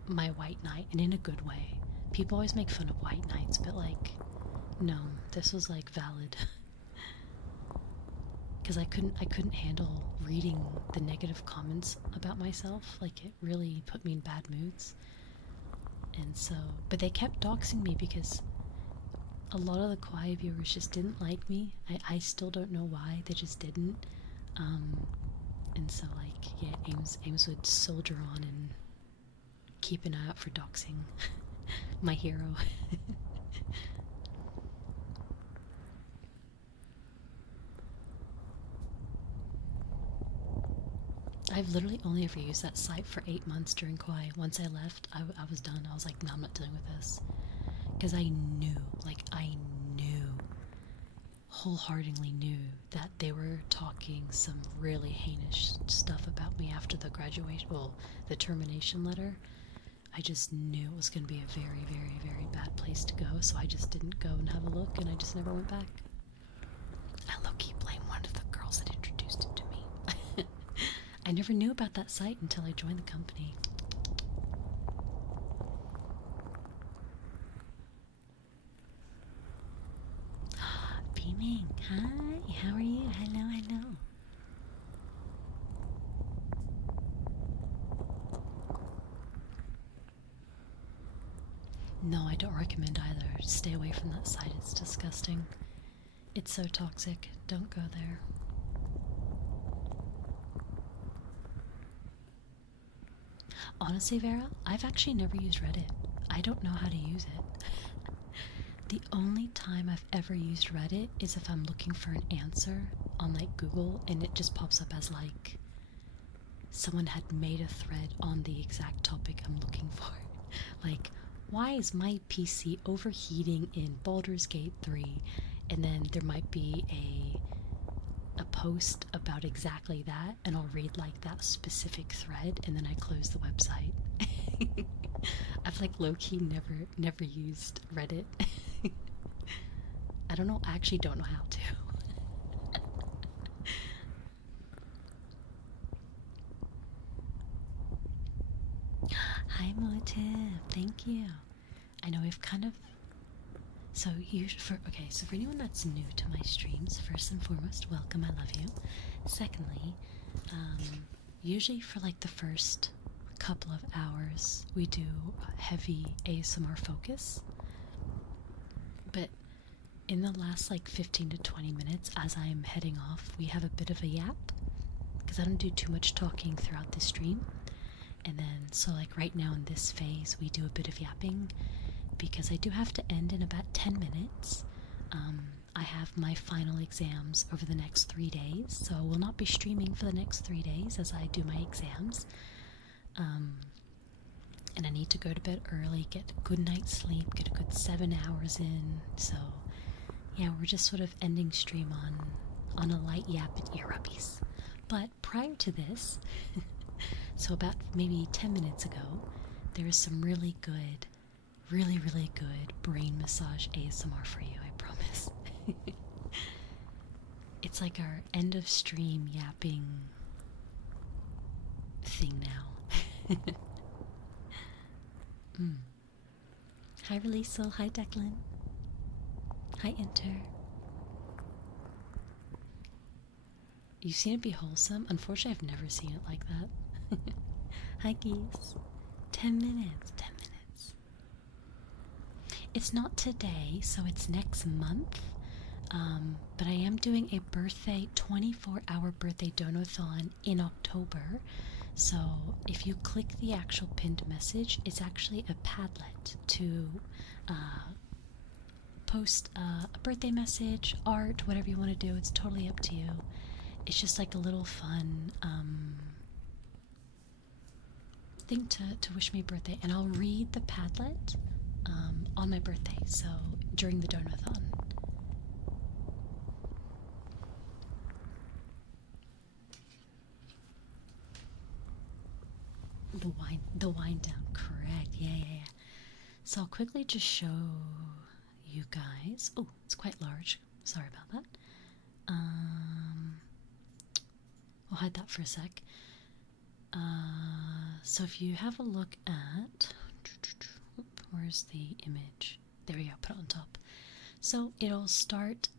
my white knight, and in a good way. People always make fun of white knights, but like, no, this was like valid. Because I couldn't handle reading the negative comments about myself. Like, it really put me in bad moods. And so, but they kept doxing me because a lot of the Kawaii viewers just didn't like me. I still don't know why, they just didn't. And so like, yeah, Ames would soldier on and keep an eye out for doxing my hero. I've literally only ever used that site for 8 months during Kawaii. Once I left, I was done. I was like, no, I'm not dealing with this. Because I knew, wholeheartedly knew that they were talking some really heinous stuff about me after the graduation, well, the termination letter. I just knew it was going to be a very, very, very bad place to go, so I just didn't go and have a look, and I just never went back. I low-key blame one of the girls that introduced it to me. I never knew about that site until I joined the company. Beaming, hi, how are you? Hello, hello. No, I don't recommend either. Stay away from that site, it's disgusting. It's so toxic, don't go there. Honestly, Vera, I've actually never used Reddit. I don't know how to use it. The only time I've ever used Reddit is if I'm looking for an answer on like Google and it just pops up as like someone had made a thread on the exact topic I'm looking for. Like, why is my PC overheating in Baldur's Gate 3? And then there might be a post about exactly that, and I'll read like that specific thread, and then I close the website. I've like low-key never used Reddit. I don't know, I actually don't know how to. Hi Motive, thank you. I know we've kind of, so for anyone that's new to my streams, first and foremost, welcome, I love you. Secondly, usually for like the first couple of hours we do heavy ASMR focus, but in the last like 15 to 20 minutes as I'm heading off, we have a bit of a yap because I don't do too much talking throughout the stream. And then so like right now in this phase we do a bit of yapping because I do have to end in about 10 minutes. I have my final exams over the next 3 days, so I will not be streaming for the next 3 days as I do my exams. And I need to go to bed early, get a good night's sleep, get a good 7 hours in. So yeah, we're just sort of ending stream on a light yap and ear rubbies. But prior to this, so about maybe 10 minutes ago, there is some really good, really good brain massage ASMR for you, I promise. It's like our end of stream yapping thing now. Hi Releasel, hi Declan. Hi Enter. You've seen it be wholesome? Unfortunately, I've never seen it like that. Hi Geese. 10 minutes, 10 minutes. It's not today, so it's next month. But I am doing a birthday, 24-hour birthday donathon in October. So if you click the actual pinned message, it's actually a Padlet to post a birthday message, art, whatever you want to do. It's totally up to you. It's just like a little fun thing to wish me birthday, and I'll read the Padlet on my birthday, so during the donathon. The wind down, correct. Yeah. So I'll quickly just show you guys. Oh, it's quite large. Sorry about that. I'll hide that for a sec. So if you have a look at, where's the image? There we go, put it on top. So it'll start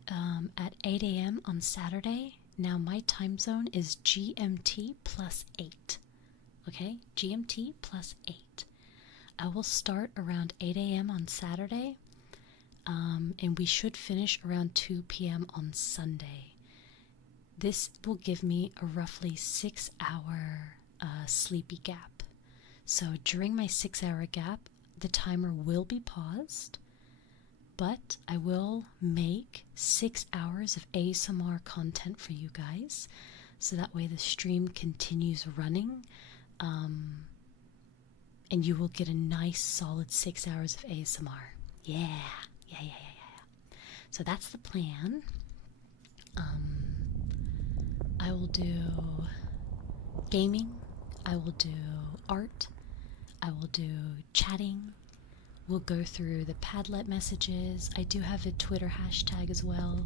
at 8 a.m. on Saturday. Now my time zone is GMT plus 8. Okay, GMT plus 8. I will start around 8 a.m. on Saturday, and we should finish around 2 p.m. on Sunday. This will give me a roughly 6-hour sleepy gap. So during my 6-hour gap, the timer will be paused, but I will make 6 hours of ASMR content for you guys, so that way the stream continues running, and you will get a nice solid 6 hours of ASMR. Yeah. So that's the plan. I will do gaming, I will do art, I will do chatting. We'll go through the Padlet messages. I do have a Twitter hashtag as well,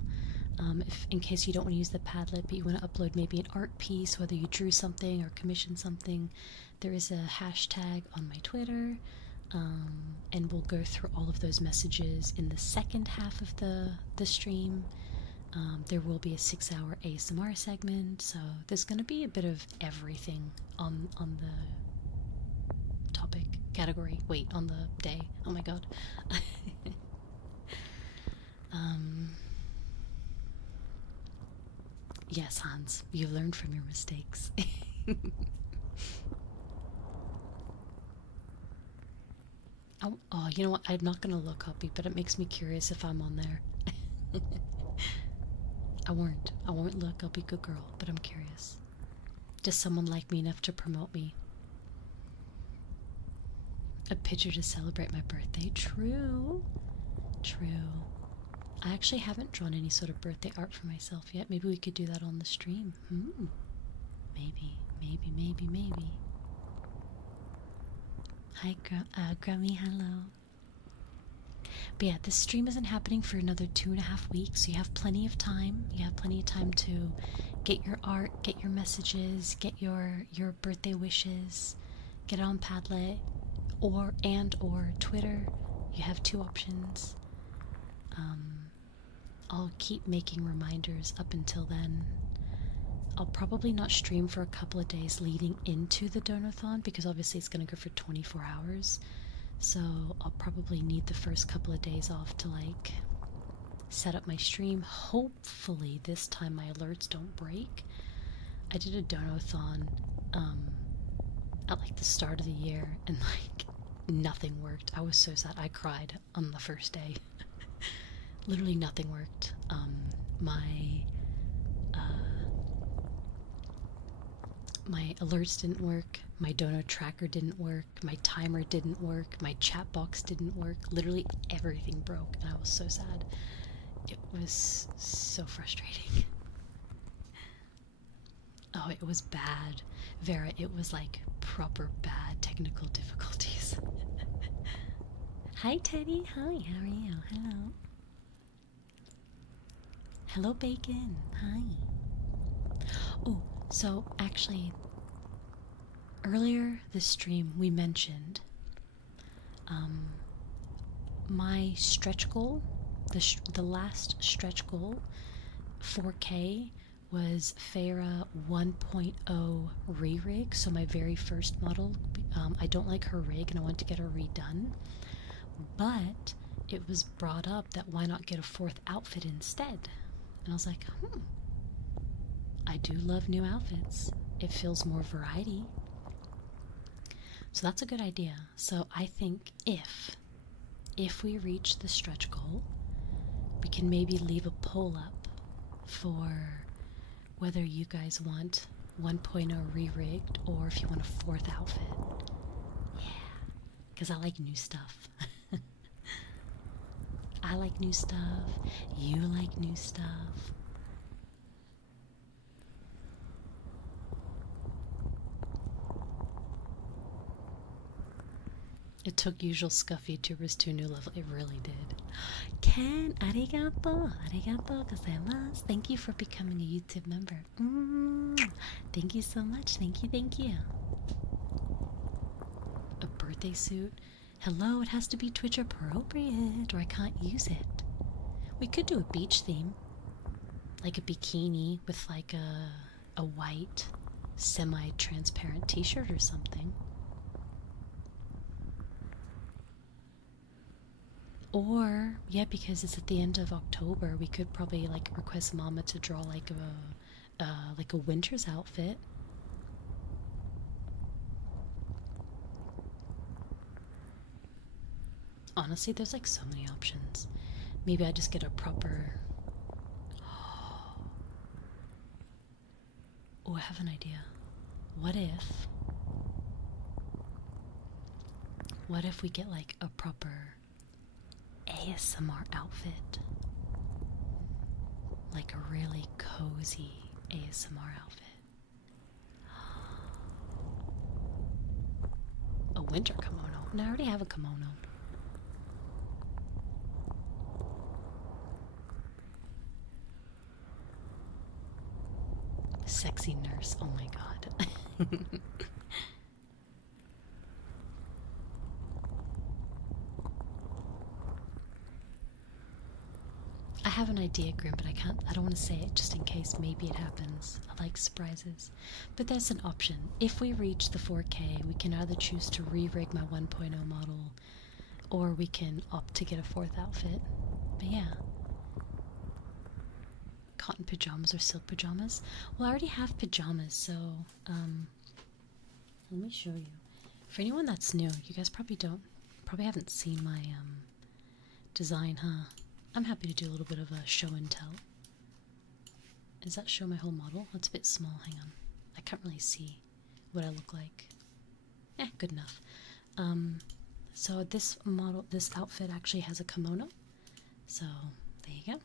if in case you don't want to use the Padlet but you want to upload maybe an art piece, whether you drew something or commissioned something. There is a hashtag on my Twitter, and we'll go through all of those messages in the second half of the stream. There will be a 6-hour ASMR segment, so there's going to be a bit of everything on the topic category. Wait, on the day. Oh my god. Yes, Hans, you learned from your mistakes. Oh, you know what? I'm not gonna look, Hoppy, but it makes me curious if I'm on there. I won't look. I'll be a good girl, but I'm curious. Does someone like me enough to promote me? A picture to celebrate my birthday. True. I actually haven't drawn any sort of birthday art for myself yet. Maybe we could do that on the stream. Maybe. Hi, Grammy, hello. But yeah, this stream isn't happening for another 2.5 weeks, so you have plenty of time. You have plenty of time to get your art, get your messages, get your birthday wishes, get it on Padlet or Twitter. You have 2 options. I'll keep making reminders up until then. I'll probably not stream for a couple of days leading into the donathon, because obviously it's going to go for 24 hours. So I'll probably need the first couple of days off to like set up my stream. Hopefully this time my alerts don't break. I did a donathon at like the start of the year, and like nothing worked. I was so sad. I cried on the first day. Literally nothing worked. My alerts didn't work, my dono tracker didn't work, my timer didn't work, my chat box didn't work. Literally everything broke, and I was so sad. It was so frustrating. Oh, it was bad. Vera, it was like proper bad technical difficulties. Hi Teddy, hi, how are you? Hello. Hello Bacon, hi. Oh, so actually, earlier this stream we mentioned my stretch goal, the last stretch goal, 4K, was Feyre 1.0 re-rig, so my very first model. I don't like her rig and I want to get her redone, but it was brought up that why not get a 4th outfit instead, and I was like, I do love new outfits. It feels more variety. So that's a good idea. So I think if we reach the stretch goal, we can maybe leave a poll up for whether you guys want 1.0 re-rigged or if you want a 4th outfit. because I like new stuff. I like new stuff. You like new stuff. It took usual scuff YouTubers to a new level. It really did. Ken, arigato. Arigato gozaimasu. Thank you for becoming a YouTube member. Thank you so much. Thank you, thank you. A birthday suit? Hello, it has to be Twitch appropriate or I can't use it. We could do a beach theme. Like a bikini with like a white semi-transparent t-shirt or something. Or, yeah, because it's at the end of October, we could probably like request Mama to draw like a winter's outfit. Honestly, there's like so many options. Maybe I just get a proper... Oh, I have an idea. What if we get like a proper ASMR outfit? Like a really cozy ASMR outfit. A winter kimono. No, I already have a kimono. Sexy nurse. Oh my god. I have an idea, Grim, but I don't want to say it just in case maybe it happens. I like surprises. But that's an option. If we reach the 4K, we can either choose to re-rig my 1.0 model, or we can opt to get a 4th outfit. But yeah. Cotton pajamas or silk pajamas? Well, I already have pajamas, so let me show you. For anyone that's new, you guys probably haven't seen my design, huh? I'm happy to do a little bit of a show and tell. Does that show my whole model? That's a bit small, hang on. I can't really see what I look like. Good enough. So this outfit actually has a kimono. So, there you go.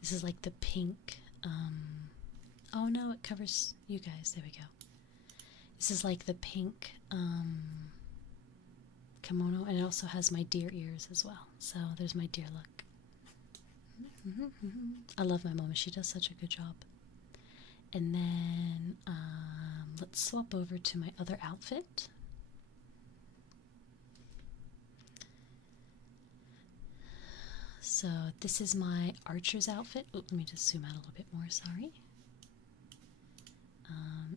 This is like the pink, oh no, it covers you guys, there we go. This is like the pink, kimono, and it also has my deer ears as well. So there's my deer look. I love my mama, she does such a good job. And then, let's swap over to my other outfit. So this is my archer's outfit. Oh, let me just zoom out a little bit more, sorry.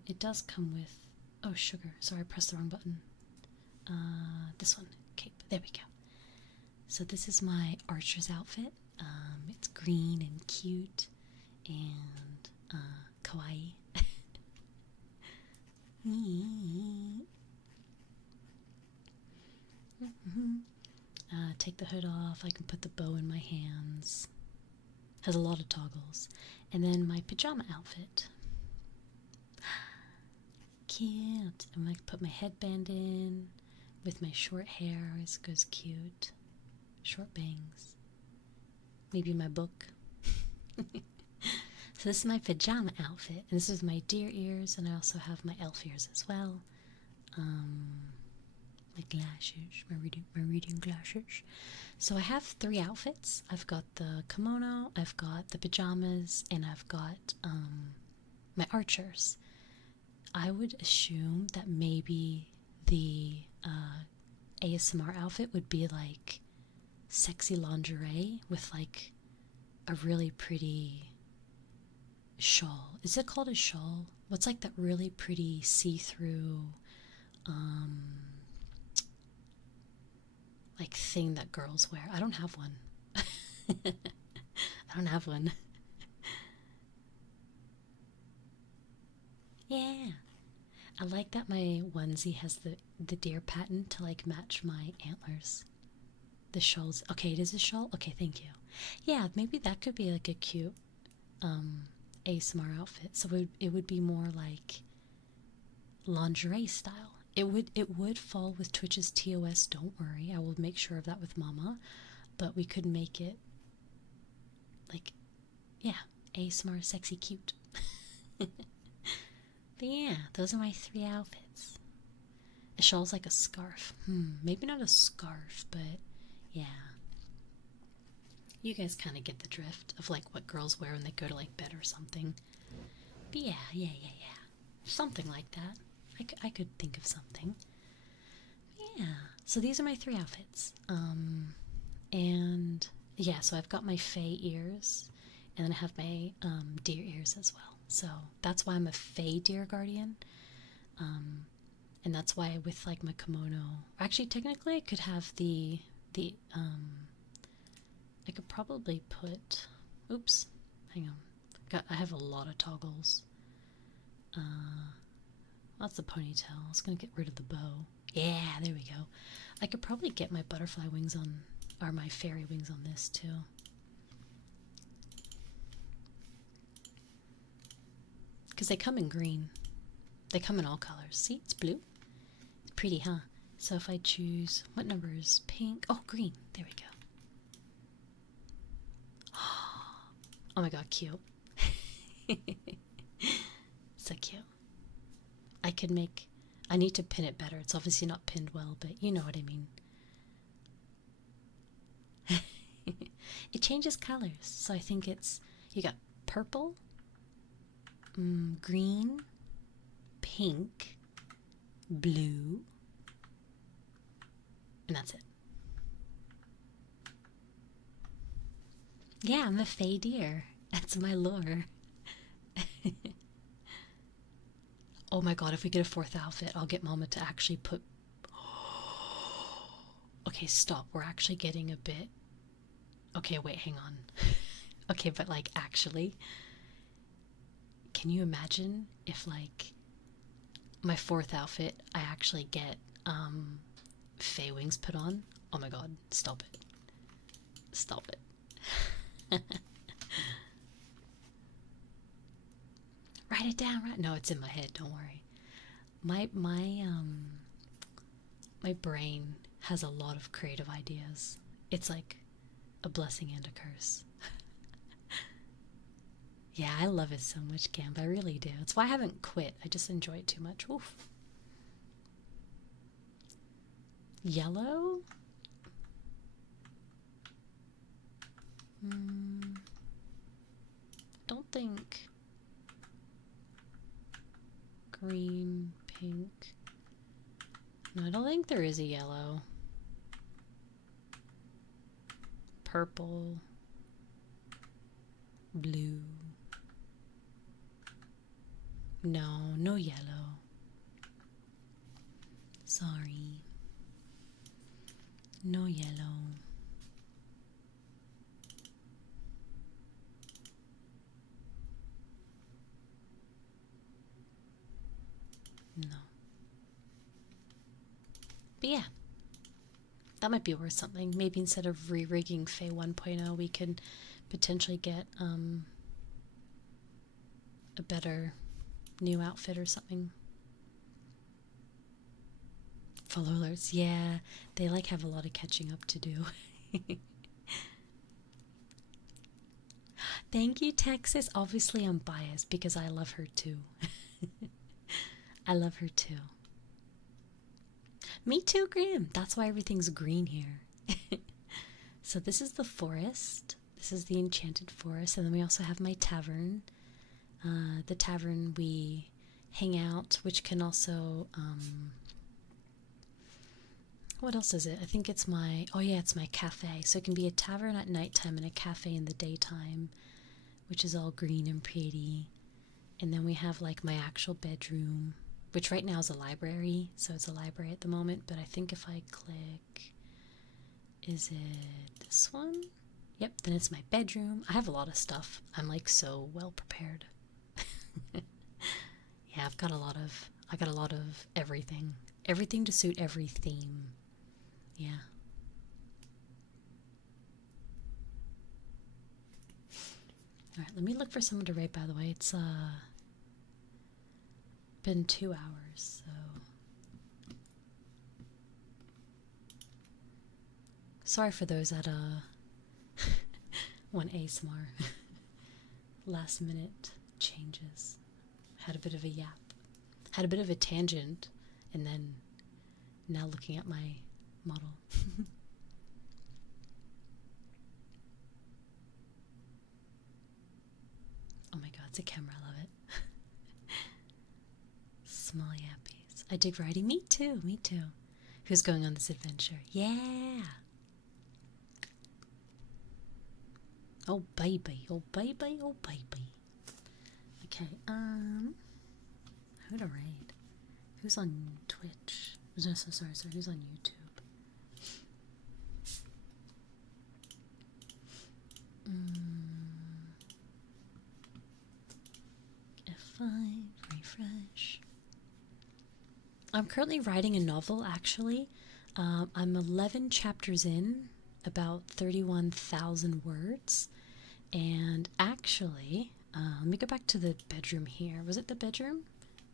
It does come with, oh sugar, sorry I pressed the wrong button. This one, cape, there we go. So this is my archer's outfit. It's green and cute and kawaii. Take the hood off, I can put the bow in my hands. Has a lot of toggles. And then my pajama outfit. Cute. I'm gonna put my headband in with my short hair, always goes cute. Short bangs. Maybe my book. So this is my pajama outfit, and this is my deer ears, and I also have my elf ears as well. My glasses, my reading glasses. So I have 3 outfits. I've got the kimono, I've got the pajamas, and I've got my archers. I would assume that maybe the ASMR outfit would be like sexy lingerie with like a really pretty shawl. Is it called a shawl? What's like that really pretty see-through like thing that girls wear? I don't have one. I don't have one. Yeah. I like that my onesie has the deer pattern to like match my antlers. The shawl's okay, it is a shawl? Okay, thank you. Yeah, maybe that could be like a cute ASMR outfit. So it would be more like lingerie style It would fall with Twitch's TOS, don't worry. I will make sure of that with Mama. But we could make it like, yeah, ASMR sexy cute. But yeah, those are my 3 outfits. A shawl's like a scarf. Maybe not a scarf, but yeah. You guys kind of get the drift of like what girls wear when they go to like bed or something. But yeah. Something like that. I could think of something. Yeah. So these are my 3 outfits. And yeah, so I've got my Fey ears, and then I have my deer ears as well. So that's why I'm a Fey deer guardian. And that's why with like my kimono, actually technically I could have the I could probably put, oops, hang on. I have a lot of toggles. That's the ponytail. I was gonna get rid of the bow. Yeah, there we go. I could probably get my butterfly wings on, or my fairy wings on this too. Because they come in green. They come in all colors. See, it's blue. It's pretty, huh? So if I choose, what number is pink? Oh, green. There we go. Oh my god, cute. So cute. I need to pin it better. It's obviously not pinned well, but you know what I mean. It changes colors. So I think you got purple, green, pink, blue, and that's it. Yeah, I'm a Fey deer. That's my lore. Oh my god, if we get a 4th outfit, I'll get Mama to actually put... Okay, stop. We're actually getting a bit... Okay, wait, hang on. Okay, but like, actually... Can you imagine if, like, my 4th outfit, I actually get, Fey wings put on? Oh my god, stop it. Stop it. Write it down, right? No, it's in my head, don't worry. My brain has a lot of creative ideas. It's like a blessing and a curse. Yeah, I love it so much, Gamb. I really do. That's why I haven't quit. I just enjoy it too much. Oof. Yellow? Don't think... Green, pink. No, I don't think there is a yellow. Purple. Blue. No, no yellow. Sorry. No yellow. No. But yeah, that might be worth something. Maybe instead of re-rigging Fey 1.0, we could potentially get a better new outfit or something. Follow alerts, yeah, they like have a lot of catching up to do. Thank you, Texas. Obviously, I'm biased because I love her too. I love her too. Me too, Graham. That's why everything's green here. So this is the forest. This is the enchanted forest. And then we also have my tavern. The tavern we hang out, which can also... what else is it? I think it's my... Oh yeah, it's my cafe. So it can be a tavern at nighttime and a cafe in the daytime, which is all green and pretty. And then we have like my actual bedroom, which right now is a library, so it's a library at the moment, but I think if I click, is it this one? Yep, then it's my bedroom. I have a lot of stuff. I'm like so well prepared. Yeah, I got a lot of everything. Everything to suit every theme. Yeah. Alright, let me look for someone to rate, by the way. It's been 2 hours, so Sorry for those that want ASMR. Last minute changes. Had a bit of a yap. Had a bit of a tangent, and then now looking at my model. Oh my god, it's a camera, I love it. Small yappies. I dig writing. Me too, me too. Who's going on this adventure? Yeah! Oh baby, oh baby, oh baby. Okay, who to raid? Who's on Twitch? No, sorry, who's on YouTube? F5, refresh. I'm currently writing a novel, actually. I'm 11 chapters in, about 31,000 words. And actually, let me go back to the bedroom here. Was it the bedroom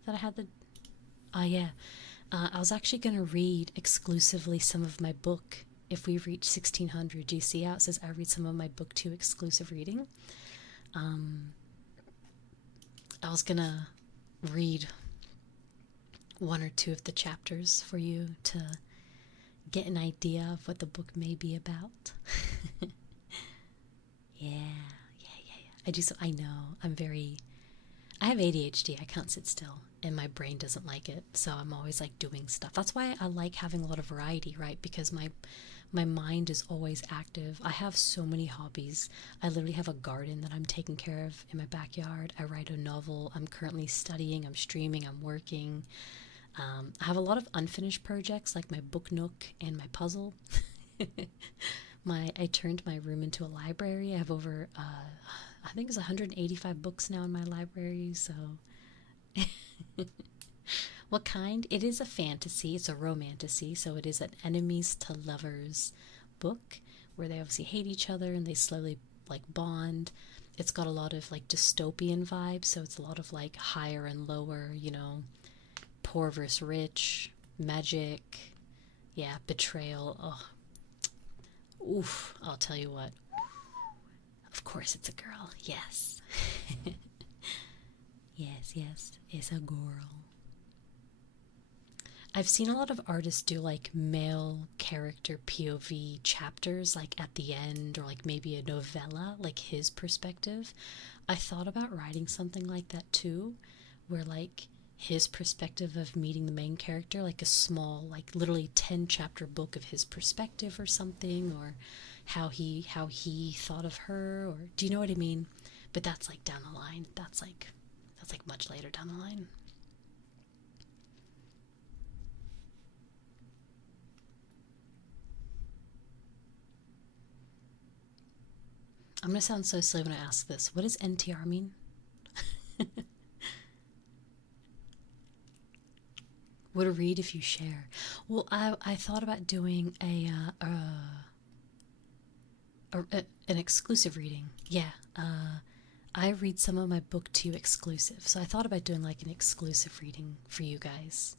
that I had the... Ah, yeah. I was actually going to read exclusively some of my book if we reach 1600. Do you see how it says I read some of my book 2 exclusive reading? I was going to read 1 or 2 of the chapters for you to get an idea of what the book may be about. Yeah. I know. I have ADHD. I can't sit still, and my brain doesn't like it, so I'm always like doing stuff. That's why I like having a lot of variety, right? Because my mind is always active. I have so many hobbies. I literally have a garden that I'm taking care of in my backyard. I write a novel. I'm currently studying. I'm streaming. I'm working. I have a lot of unfinished projects like my book nook and my puzzle. I turned my room into a library. I have over, I think it's 185 books now in my library, so... What kind? It is a fantasy. It's a romantasy, so it is an enemies to lovers book where they obviously hate each other and they slowly, like, bond. It's got a lot of, like, dystopian vibes, so it's a lot of, like, higher and lower, you know, poor versus rich, magic, yeah, betrayal. Oh. Oof, I'll tell you what. Of course it's a girl. Yes. Yes, it's a girl. I've seen a lot of artists do like male character POV chapters like at the end, or like maybe a novella, like his perspective. I thought about writing something like that too, where like his perspective of meeting the main character, like a small, like literally 10 chapter book of his perspective or something, or how he thought of her, or do you know what I mean? But that's like down the line. That's like much later down the line. I'm gonna sound so silly when I ask this. What does NTR mean? Would read if you share. Well, I thought about doing an exclusive reading. Yeah. I read some of my book 2 exclusive, so I thought about doing like an exclusive reading for you guys.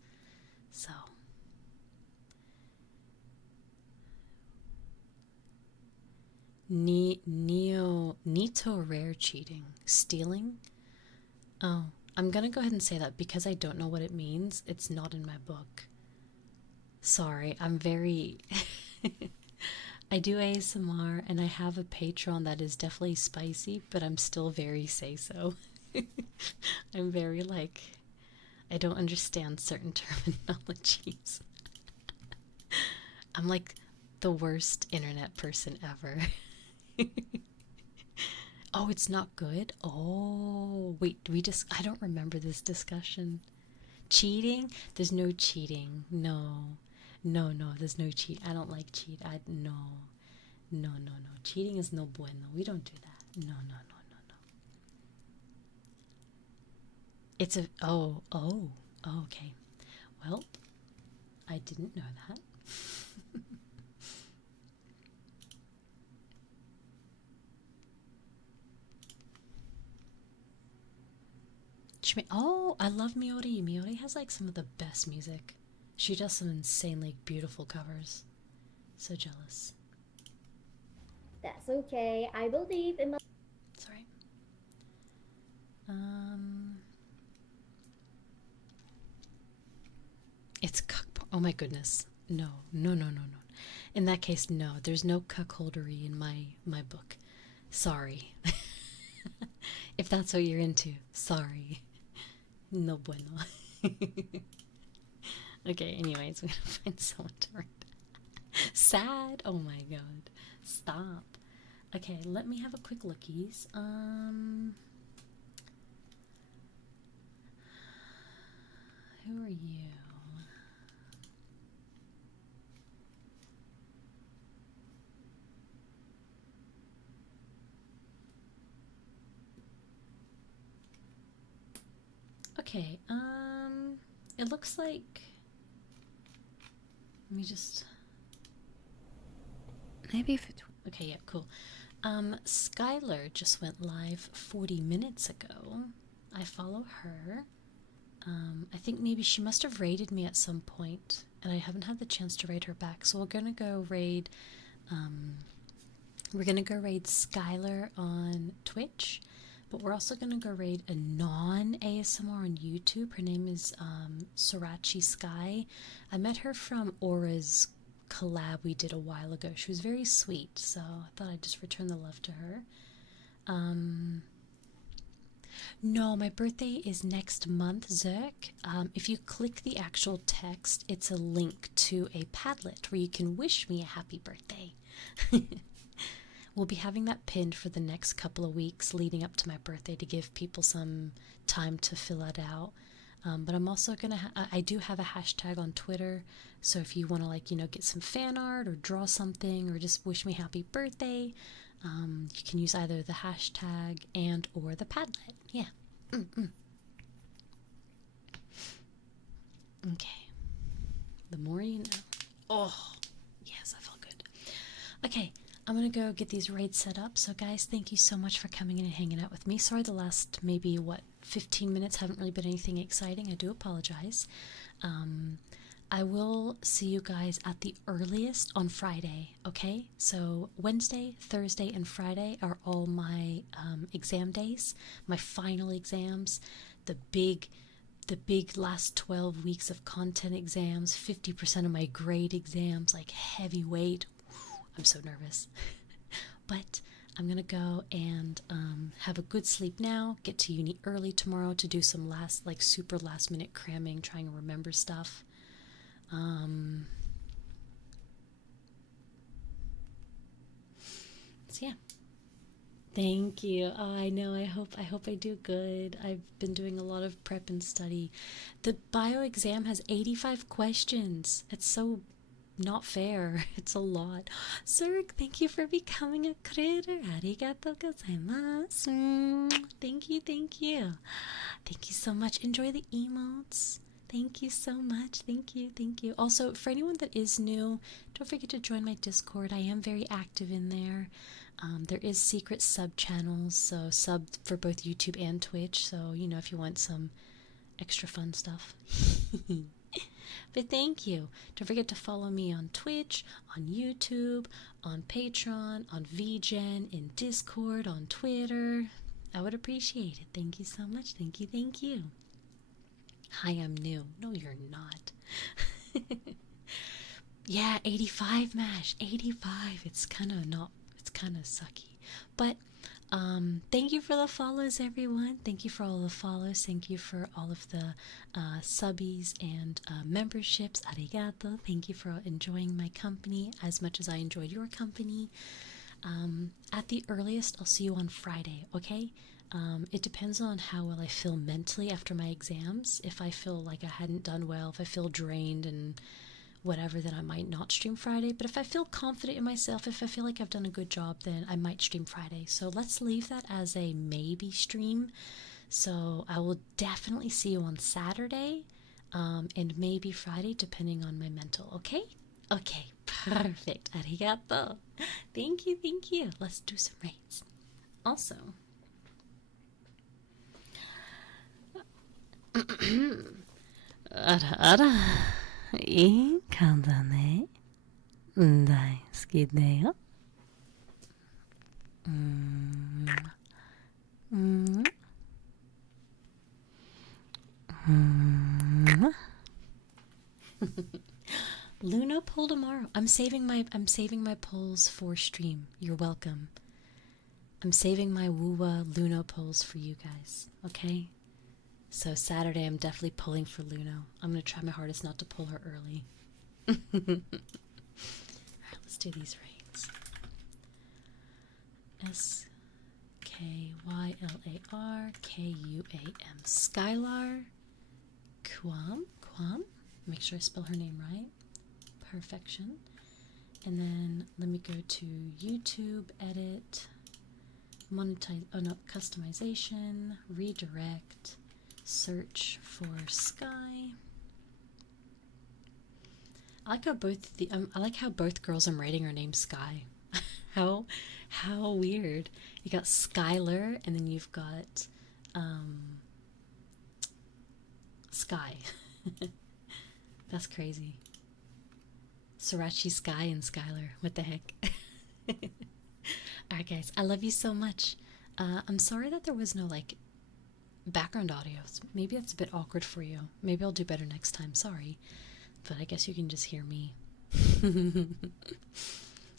So Nito rare cheating. Stealing? Oh, I'm gonna go ahead and say that because I don't know what it means. It's not in my book. Sorry, I'm very... I do ASMR and I have a Patreon that is definitely spicy, but I'm still very say-so. I'm very like... I don't understand certain terminologies. I'm like the worst internet person ever. Oh, it's not good? Oh, wait, I don't remember this discussion. Cheating? There's no cheating. No, there's no cheat. I don't like cheat. No. Cheating is no bueno. We don't do that. No. It's a, oh, okay. Well, I didn't know that. Oh, I love Miori. Miori has like some of the best music. She does some insanely beautiful covers. So jealous. That's okay. I believe in my. Sorry. It's cuck. Oh my goodness. No, no, no, no, no. In that case, no. There's no cuckoldery in my book. Sorry. If that's what you're into, sorry. No bueno. Okay, anyways, we gotta find someone to write. Sad. Oh my god. Stop. Okay, let me have a quick lookies. Who are you? Okay, it looks like, let me just, maybe if it, okay, yeah, cool. Skylar just went live 40 minutes ago. I follow her. I think maybe she must have raided me at some point, and I haven't had the chance to raid her back, so we're gonna go raid, Skylar on Twitch, but we're also gonna go raid a non-ASMR on YouTube. Her name is Sorachi Sky. I met her from Aura's collab we did a while ago. She was very sweet, so I thought I'd just return the love to her. No, my birthday is next month, Zerk. If you click the actual text, it's a link to a Padlet where you can wish me a happy birthday. We'll be having that pinned for the next couple of weeks leading up to my birthday to give people some time to fill it out. But I'm also gonna, I do have a hashtag on Twitter, so if you want to, like, get some fan art or draw something or just wish me happy birthday, you can use either the hashtag and or the Padlet. Yeah. Okay. The more you know. Oh, yes, I feel good. Okay, I'm gonna go get these raids set up. So guys, thank you so much for coming in and hanging out with me. Sorry the last maybe 15 minutes haven't really been anything exciting. I do apologize. I will see you guys at the earliest on Friday, okay? So Wednesday, Thursday, and Friday are all my exam days, my final exams, the big last 12 weeks of content exams, 50% of my grade exams, like heavyweight. I'm so nervous. But I'm gonna go and have a good sleep now, get to uni early tomorrow to do some super last minute cramming, trying to remember stuff. So yeah. Thank you. Oh, I know. I hope I do good. I've been doing a lot of prep and study. The bio exam has 85 questions. It's so not fair. It's a lot. Zerg, thank you for becoming a creator. Arigatou gozaimasu. Thank you, thank you. Thank you so much. Enjoy the emotes. Thank you so much. Thank you, thank you. Also, for anyone that is new, don't forget to join my Discord. I am very active in there. There is secret sub channels, so sub for both YouTube and Twitch. So, if you want some extra fun stuff. But thank you. Don't forget to follow me on Twitch, on YouTube, on Patreon, on VGen, in Discord, on Twitter. I would appreciate it. Thank you so much. Thank you, thank you. Hi, I'm new. No, you're not. Yeah, 85, Mash. 85. It's kind of sucky. But thank you for the follows, everyone. Thank you for all the follows. Thank you for all of the subbies and memberships. Arigato. Thank you for enjoying my company as much as I enjoyed your company. At the earliest, I'll see you on Friday, okay? It depends on how well I feel mentally after my exams. If I feel like I hadn't done well, if I feel drained and whatever, then I might not stream Friday. But if I feel confident in myself, if I feel like I've done a good job, then I might stream Friday. So let's leave that as a maybe stream. So I will definitely see you on Saturday, and maybe Friday, depending on my mental, okay? Okay, perfect. Arigato. Thank you, thank you. Let's do some raids. Also, ara, いい感じだね。大好きだよ。Luna poll tomorrow. I'm saving my polls for stream. You're welcome. I'm saving my Woowa Luno polls for you guys. Okay? So Saturday I'm definitely pulling for Luno. I'm gonna try my hardest not to pull her early. Alright, let's do these raids. SKYLARKUAM. Skylar Quam. Make sure I spell her name right. Perfection. And then let me go to YouTube, edit, monetize, customization, redirect, search for Sky. I like how both girls I'm rating are named Sky. how weird. You got Skylar and then you've got Sky. That's crazy. Sriracha Sky and Skylar. What the heck? Alright guys, I love you so much. I'm sorry that there was no like background audios. Maybe that's a bit awkward for you. Maybe I'll do better next time. Sorry. But I guess you can just hear me.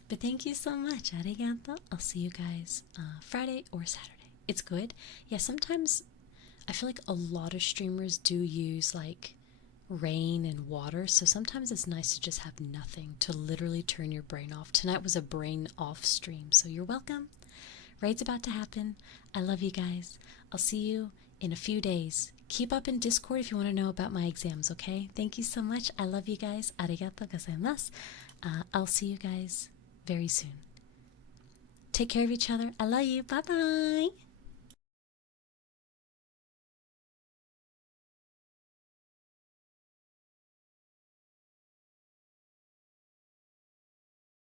But thank you so much. Arigato. I'll see you guys Friday or Saturday. It's good. Yeah, sometimes I feel like a lot of streamers do use like rain and water, so sometimes it's nice to just have nothing, to literally turn your brain off. Tonight was a brain off stream, so you're welcome. Raid's about to happen. I love you guys. I'll see you in a few days. Keep up in Discord if you want to know about my exams, okay? Thank you so much. I love you guys. Arigato gozaimasu. I'll see you guys very soon. Take care of each other. I love you. Bye-bye.